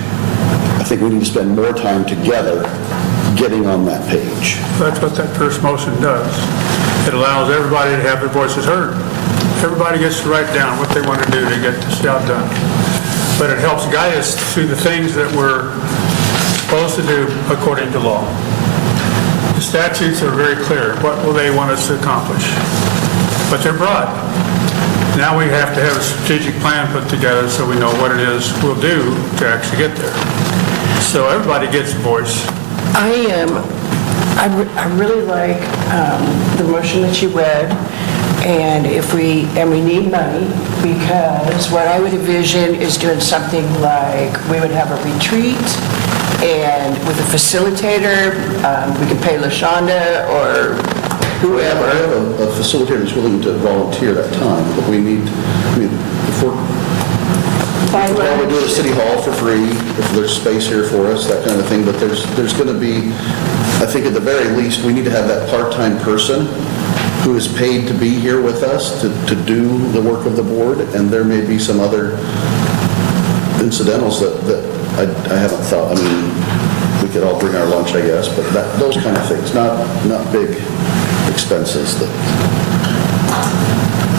I think we need to spend more time together getting on that page. That's what that first motion does. It allows everybody to have their voices heard. Everybody gets to write down what they want to do to get this job done. But it helps guide us through the things that we're supposed to do according to law. The statutes are very clear. What will they want us to accomplish? But they're broad. Now we have to have a strategic plan put together so we know what it is we'll do to actually get there. So everybody gets a voice. I really like the motion that you read, and we need money, because what I would envision is doing something like, we would have a retreat, and with a facilitator, we could pay LaShonda or I whoever. have a facilitator who's willing to volunteer that time, but we need, if we're probably do it at City Hall for free, if there's space here for us, that kind of thing, but there's going to be, I think at the very least, we need to have that part-time person who is paid to be here with us to do the work of the board, and there may be some other incidentals that I haven't thought. I mean, we could all bring our lunch, I guess, but those kind of things, not big expenses.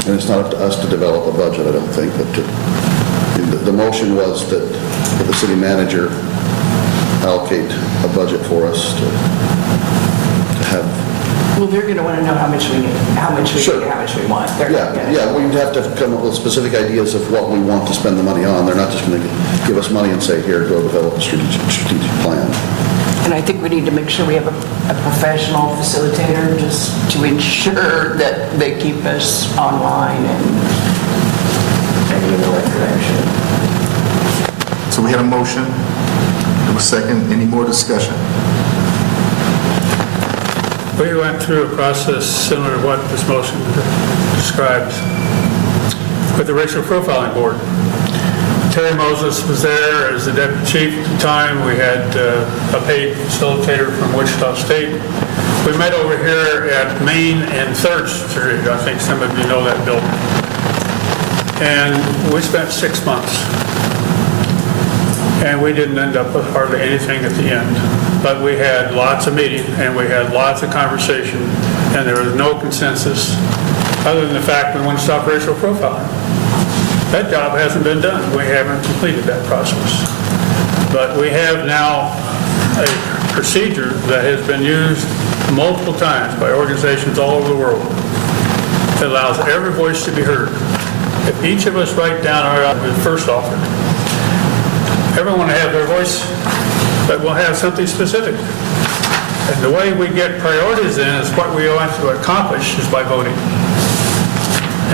And it's not up to us to develop a budget, I don't think, but the motion was that the city manager allocate a budget for us to have. Well, they're going to want to know how much we need, how much we Sure. need, how much we want. Yeah, we'd have to come up with specific ideas of what we want to spend the money on. They're not just going to give us money and say, here, go develop a strategic plan. And I think we need to make sure we have a professional facilitator, just to ensure that they keep us online and heading in the right direction. So we had a motion, there was a second, any more discussion? We went through a process similar to what this motion describes with the Racial Profiling Board. Terry Moses was there as the deputy chief at the time. We had a paid facilitator from Wichita State. We met over here at Main and 3rd Street. I think some of you know that building. And we spent 6 months. And we didn't end up with hardly anything at the end. But we had lots of meetings, and we had lots of conversation, and there was no consensus, other than the fact we want to stop racial profiling. That job hasn't been done. We haven't completed that process. But we have now a procedure that has been used multiple times by organizations all over the world that allows every voice to be heard. If each of us write down our first offer, everyone will have their voice, but we'll have something specific. And the way we get priorities in is what we want to accomplish is by voting.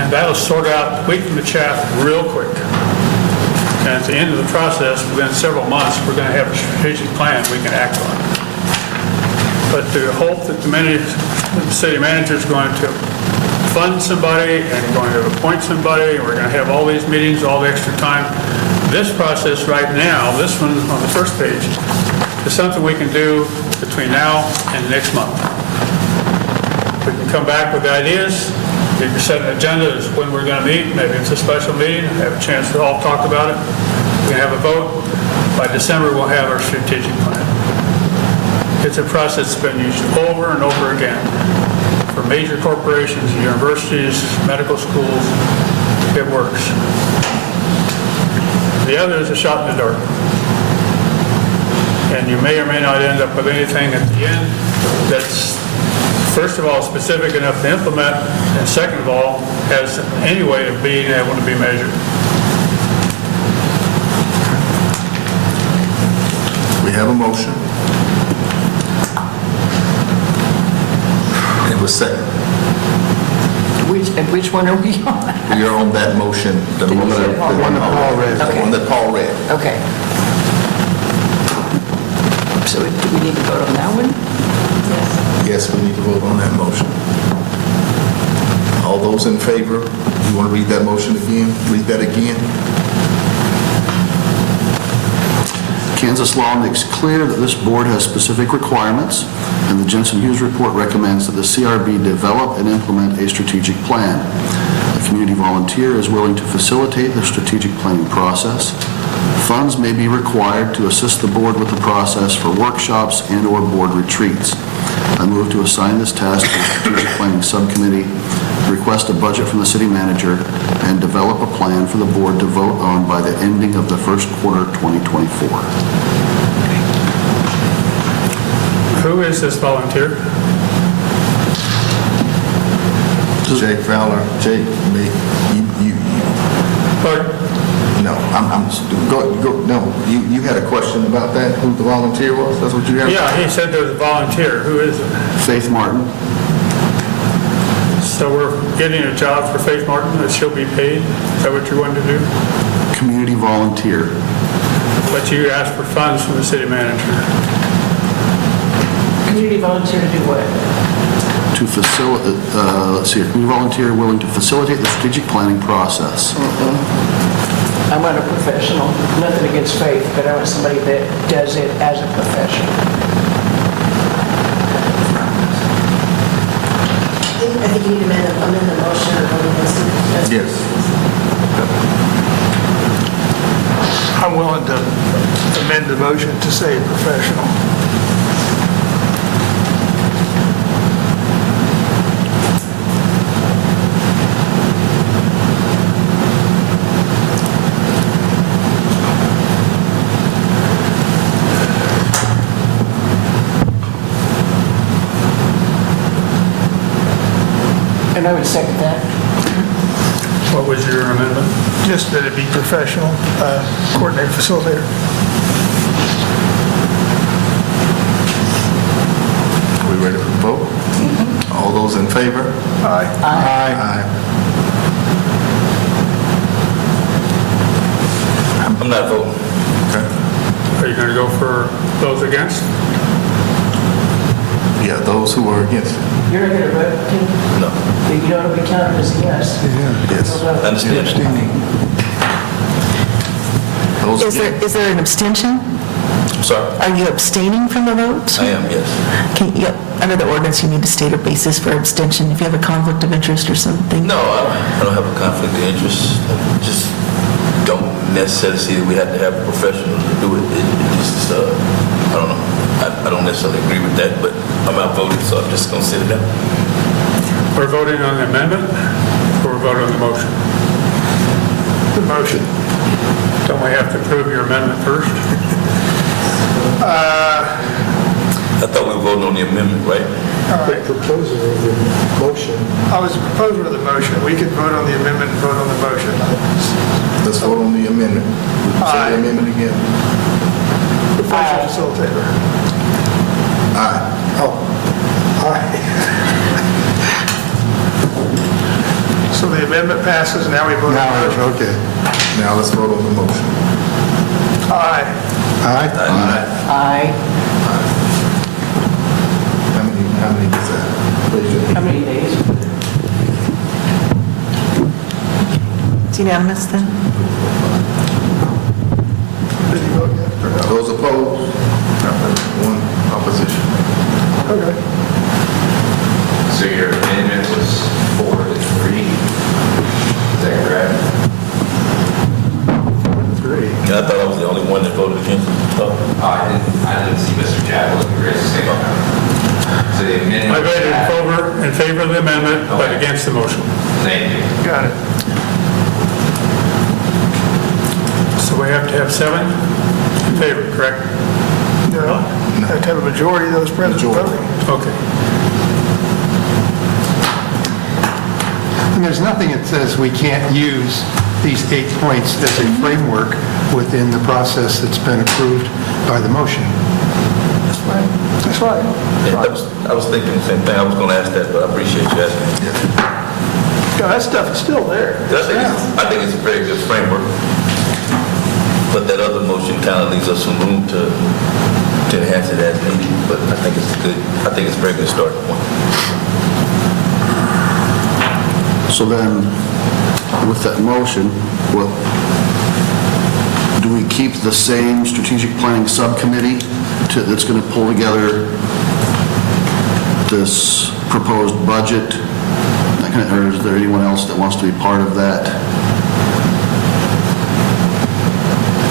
And that'll sort out wheat from the chaff real quick. And at the end of the process, within several months, we're going to have a strategic plan we can act on. But to hope that the city manager is going to fund somebody and going to appoint somebody, and we're going to have all these meetings, all the extra time. This process right now, this one on the first page, is something we can do between now and next month. We can come back with ideas. We can set an agenda as when we're going to meet. Maybe it's a special meeting, have a chance to all talk about it. We can have a vote. By December, we'll have our strategic plan. It's a process that's been used over and over again for major corporations, universities, medical schools. It works. The other is a shot in the dark. And you may or may not end up with anything at the end that's, first of all, specific enough to implement, and second of all, has any way of being able to be measured. We have a motion. It was second. Which one are we on? You're on that motion. The Did you say Paul? one that Paul read. The Okay. one that Paul read. Okay. So do we need to vote on that one? Yes, we need to vote on that motion. All those in favor, you want to read that motion again? Read that again? Kansas law makes clear that this board has specific requirements, and the Jensen Hughes report recommends that the CRB develop and implement a strategic plan. A community volunteer is willing to facilitate the strategic planning process. Funds may be required to assist the board with the process for workshops and/or board retreats. I move to assign this task to the strategic planning subcommittee, request a budget from the city manager, and develop a plan for the board to vote on by the ending of the first quarter 2024. Who is this volunteer? Jake Fowler. Jake, me, you. Pardon? No, no, you had a question about that, who the volunteer was? That's what you had? Yeah, he said there's a volunteer. Who is it? Faith Martin. So we're getting a job for Faith Martin, that she'll be paid? Is that what you wanted to do? Community volunteer. But you asked for funds from the city manager. Community volunteer to do what? To facilitate, let's see, a community volunteer willing to facilitate the strategic planning process. I want a professional. Nothing against Faith, but I want somebody that does it as a professional. I think you need to amend the motion or vote against it. Yes. I'm willing to amend the motion to say professional. And I would second that. What was your amendment? Just that it be professional, coordinator, facilitator. Are we ready for the vote? All those in favor? Aye. Aye. I'm not voting. Okay. Are you going to go for those against? Yeah, those who are against it. You're not going to vote, Tim? No. You don't want to be counted as a yes? Yes. I understand. Those Is there an abstention? I'm sorry. Are you abstaining from the vote? I am, yes. Under the ordinance, you need to state a basis for abstention if you have a conflict of interest or something. No, I don't have a conflict of interest. I just don't necessarily see that we have to have a professional to do it. It's just, I don't know. I don't necessarily agree with that, but I'm not voting, so I'm just going to sit it out. We're voting on the amendment, or we're voting on the motion? The motion. Don't we have to approve your amendment first? I thought we were voting on the amendment, right? The proposer of the motion. I was a proposer of the motion. We could vote on the amendment and vote on the motion. Let's vote on the amendment. Say the amendment again. Professional facilitator. Aye. Oh, aye. So the amendment passes, now we vote on the motion. Okay. Now let's vote on the motion. Aye. Aye? Aye. How many is that? Raise your hand. How many days? It's unanimous then? Those opposed? One opposition. Okay. So your amendment was 4-3, is that correct? Yeah, I thought I was the only one that voted against it. Oh. I didn't see Mr. Chadwick raise his hand. So the I amendment. voted in favor of the amendment, but Okay. against the motion. Thank you. Got it. So we have to have 7 in favor, correct? No, you have to have a majority of those present voting. Okay. And there's nothing that says we can't use these 8 points as a framework within the process that's been approved by the motion. That's right. Yeah, I was thinking the same thing. I was going to ask that, but I appreciate you asking. No, that stuff is still there. I think it's a very good framework. But that other motion kind of leaves us some room to enhance it as needed. But I think it's a very good starting point. So then, with that motion, do we keep the same strategic planning subcommittee that's going to pull together this proposed budget? Or is there anyone else that wants to be part of that?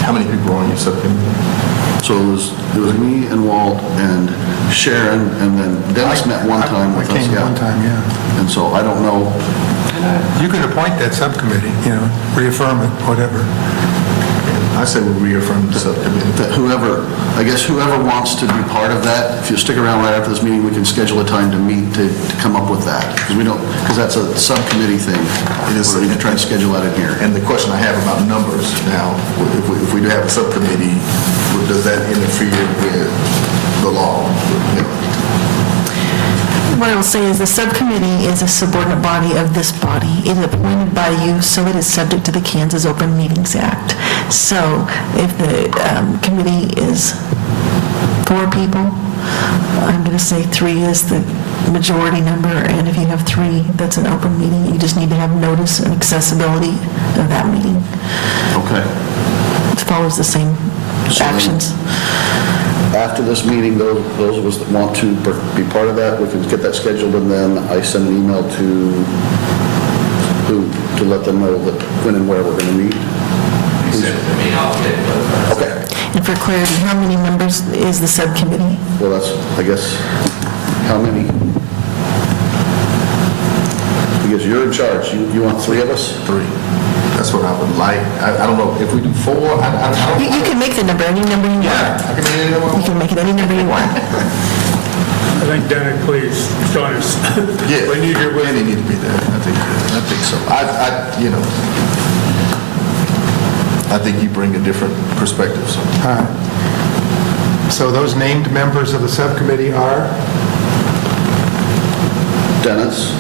How many people are on your subcommittee? So it was me and Walt and Sharon, and then Dennis met one time with I us. came yeah. one time, yeah. And so I don't know, You can appoint that subcommittee, reaffirm it, whatever. I say we reaffirm the subcommittee. that whoever wants to be part of that, if you stick around right after this meeting, we can schedule a time to meet to come up with that. Because that's a subcommittee thing. It is. We're going to try to schedule that in here. And the question I have about numbers now, if we do have a subcommittee, does that interfere with the law? What I will say is the subcommittee is a subordinate body of this body. It is appointed by you, so it is subject to the Kansas Open Meetings Act. So if the committee is 4 people, I'm going to say 3 is the majority number, and if you have 3, that's an open meeting. You just need to have notice and accessibility of that meeting. Okay. It follows the same actions. After this meeting, those of us that want to be part of that, we can get that scheduled, and then I send an email to let them know that when and where we're going to meet. You said to me, I'll get it. Okay. And for clarity, how many members is the subcommittee? Well, that's, I guess, how many? Because you're in charge. You want 3 of us? 3. That's what I would like. I don't know, if we do 4, I don't know. You can make the number any number you want. I can do any of You them. can make it any number you want. I think Dennis, please join us. Yeah. We need your They wisdom. need to be there. I think so. I think you bring a different perspective, so. All right. So those named members of the subcommittee are? Dennis,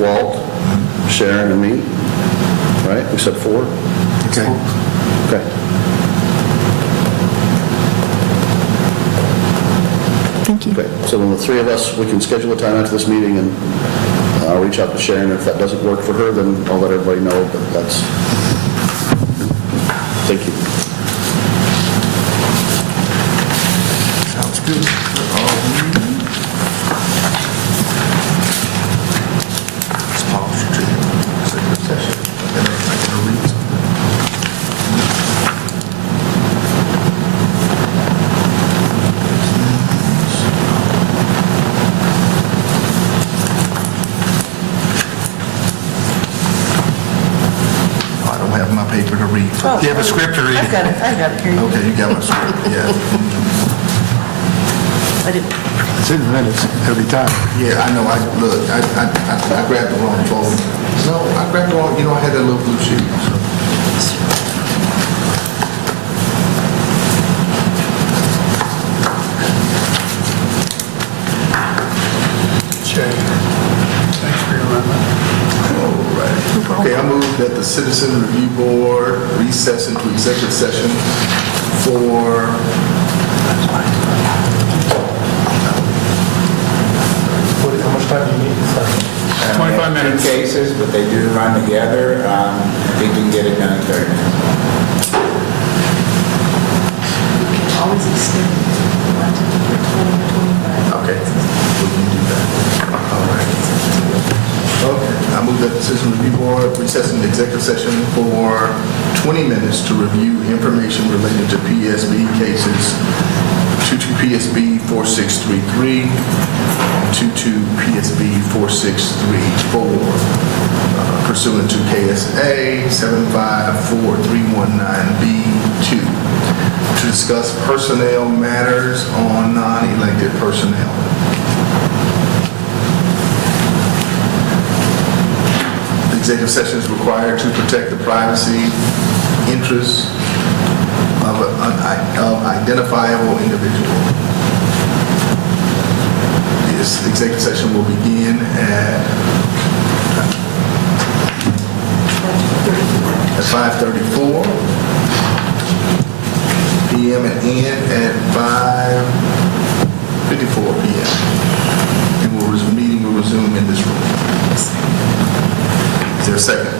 Walt, Sharon, and me. Right? We said 4? Okay. Okay. Thank you. Okay, so then the 3 of us, we can schedule a time after this meeting, and I'll reach out to Sharon. If that doesn't work for her, then I'll let everybody know, but that's, thank you. Sounds good. Let's pause for executive session. And then I can read something. I don't have my paper to read. Do you have a script to read? I got it here. Okay, you got my script, yeah. I didn't. It's in the minutes every time. Yeah, I know, I grabbed the wrong phone. No, I grabbed the wrong, I had that little blue sheet, so. Jay, thanks for your amendment. All right. Okay, I move that the Citizen Review Board recess into executive session for, How much time do you need? 25 minutes. Two cases, but they do run together. I think we can get it done in 30 minutes. You can always extend it to 20 or 25. okay, we can do that. All right. Okay, I move that the Citizen Review Board recess in the executive session for 20 minutes to review information related to PSB cases 22 PSB 4633, and 22 PSB 4634, pursuant to KSA 754319B2, to discuss personnel matters on non-elected personnel. The executive session is required to protect the privacy interests of identifiable individual. This executive session will begin at 5:34 p.m. and end at 5:54 p.m. And meeting will resume in this room. Is there a second?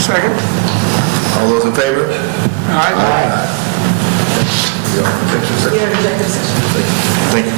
Second? All those in favor? Aye. We are in executive session. Yeah, executive session. Thank you.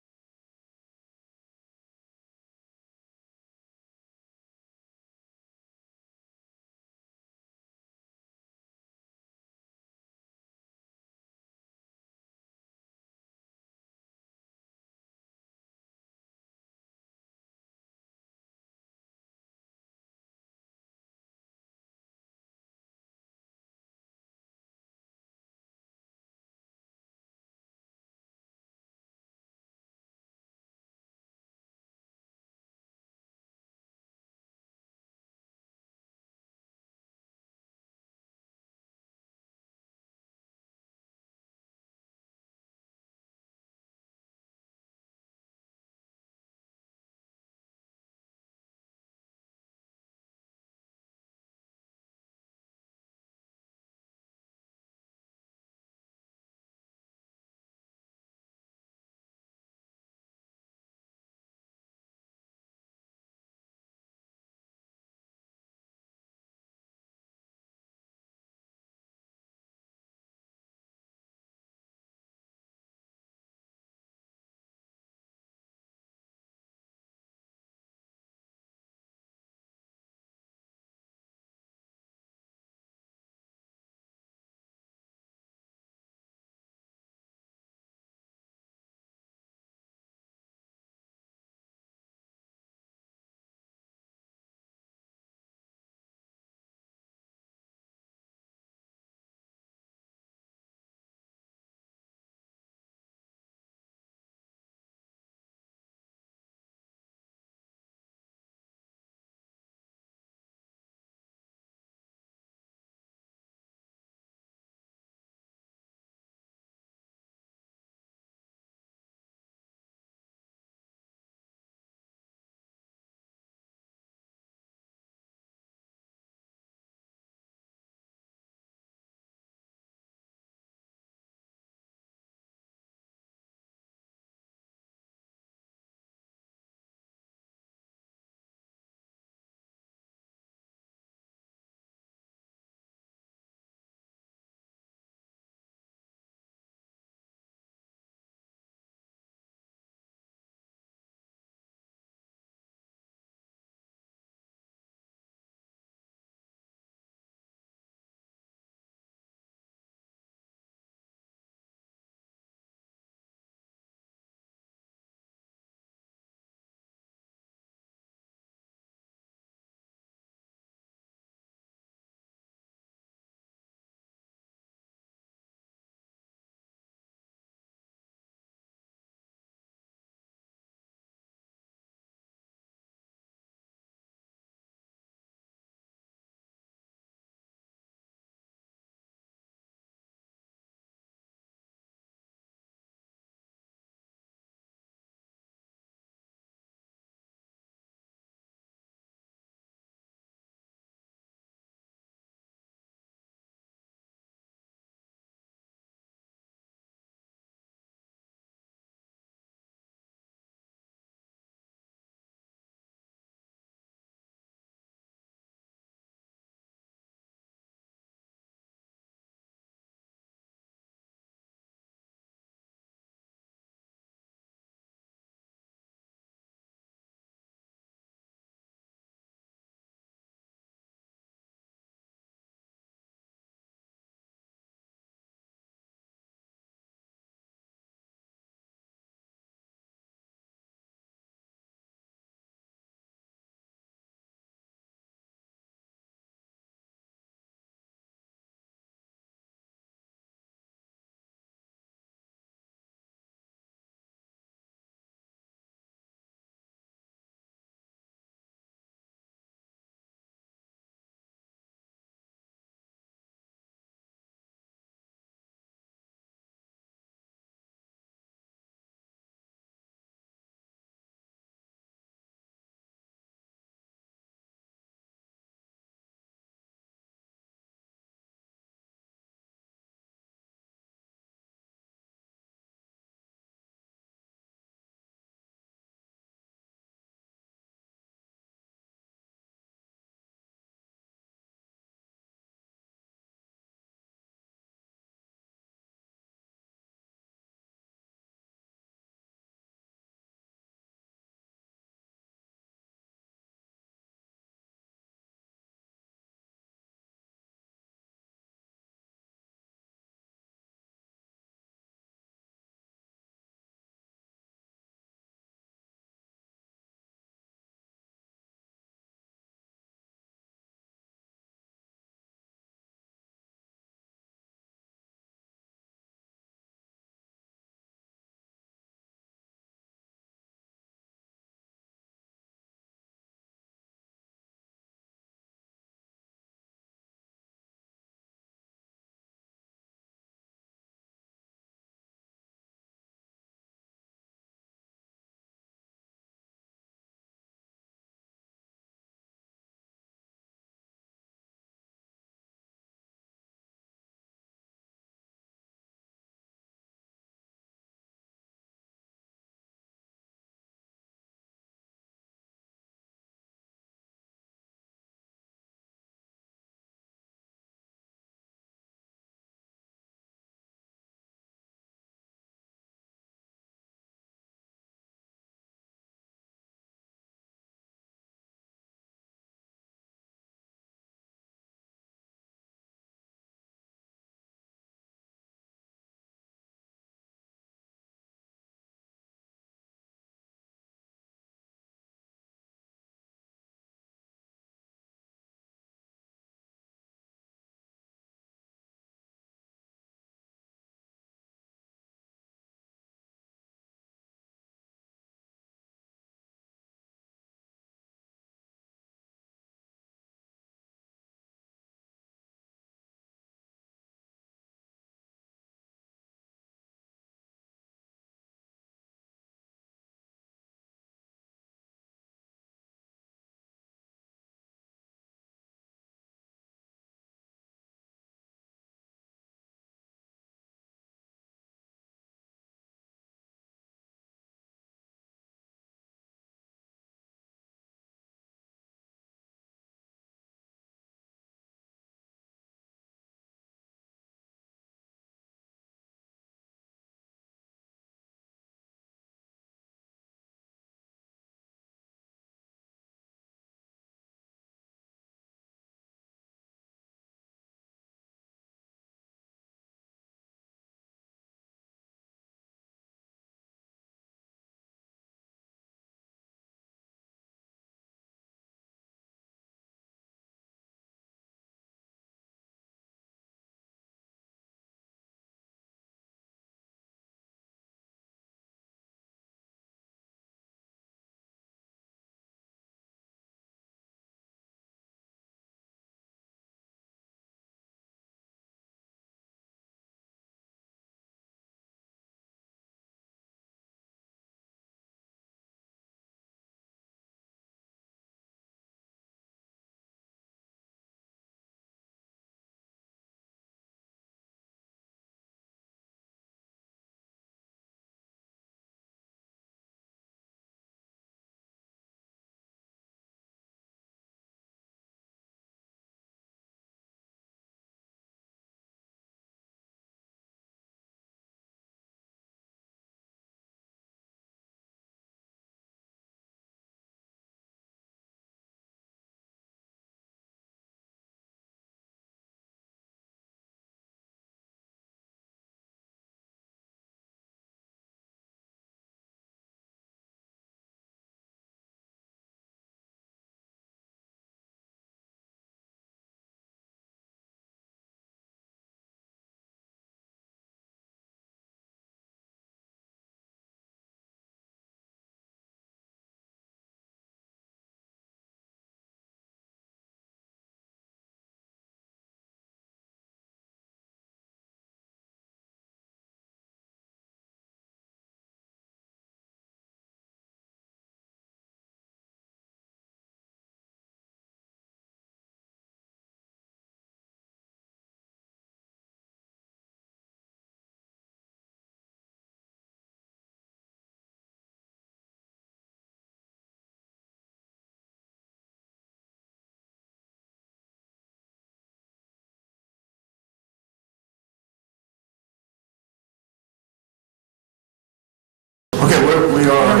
Okay, we are,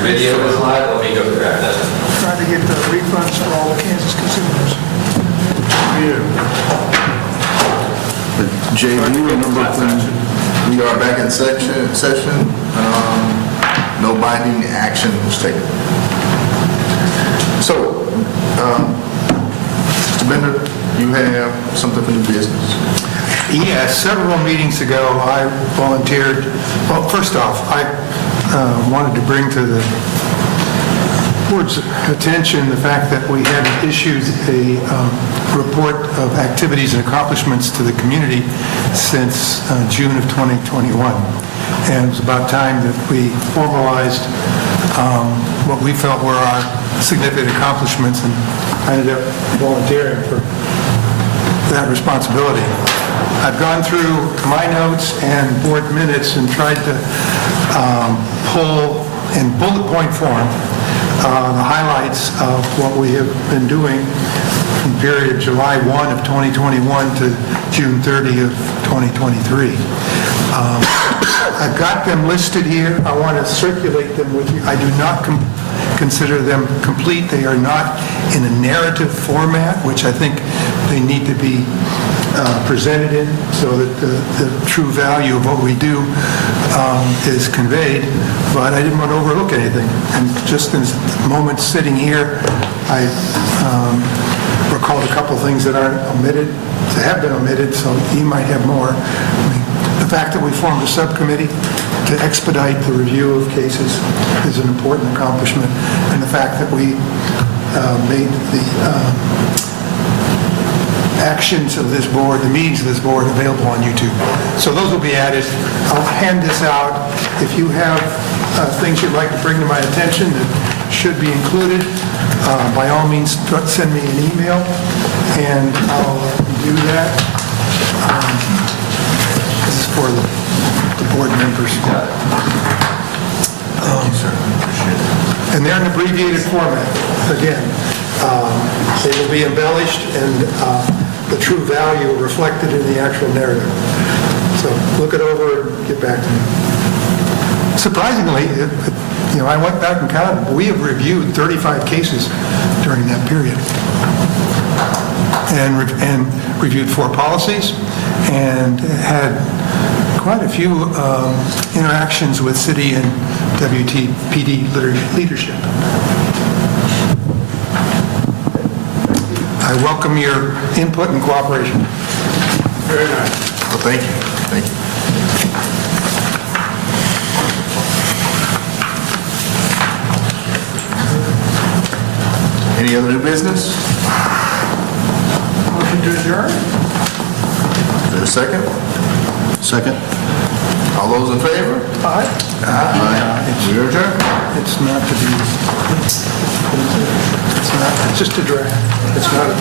Video is live, let me go grab that. Trying to get the refunds for all the Kansas consumers. Jay, do you remember when we are back in session, no binding action was taken? So, Mr. Bender, you have something for new business? Yes, several meetings ago, I volunteered, well, first off, I wanted to bring to the board's attention the fact that we had issued a report of activities and accomplishments to the community since June of 2021. And it was about time that we formalized what we felt were our significant accomplishments, and I ended up volunteering for that responsibility. I've gone through my notes and board minutes and tried to pull in bullet point form the highlights of what we have been doing from the period July 1 of 2021 to June 30 of 2023. I've got them listed here. I want to circulate them with you. I do not consider them complete. They are not in a narrative format, which I think they need to be presented in so that the true value of what we do is conveyed, but I didn't want to overlook anything. And just in the moment sitting here, I recalled a couple things that aren't omitted, that have been omitted, so you might have more. I mean, the fact that we formed a subcommittee to expedite the review of cases is an important accomplishment, and the fact that we made the actions of this board, the meetings of this board, available on YouTube. So those will be added. I'll hand this out. If you have things you'd like to bring to my attention that should be included, by all means, send me an email, and I'll do that. This is for the board members. Thank you, sir. Appreciate it. And they're in abbreviated format. Again, they will be embellished and the true value reflected in the actual narrative. So look it over and get back to me. Surprisingly, I went back and counted. We have reviewed 35 cases during that period and reviewed 4 policies and had quite a few interactions with city and WTPD leadership. I welcome your input and cooperation. Very nice. Well, thank you. Thank you. Any other new business? Motion to adjourn? Is there a second? Second? All those in favor? Aye. Aye. We are adjourned. It's not to be, it's just a draft. It's not a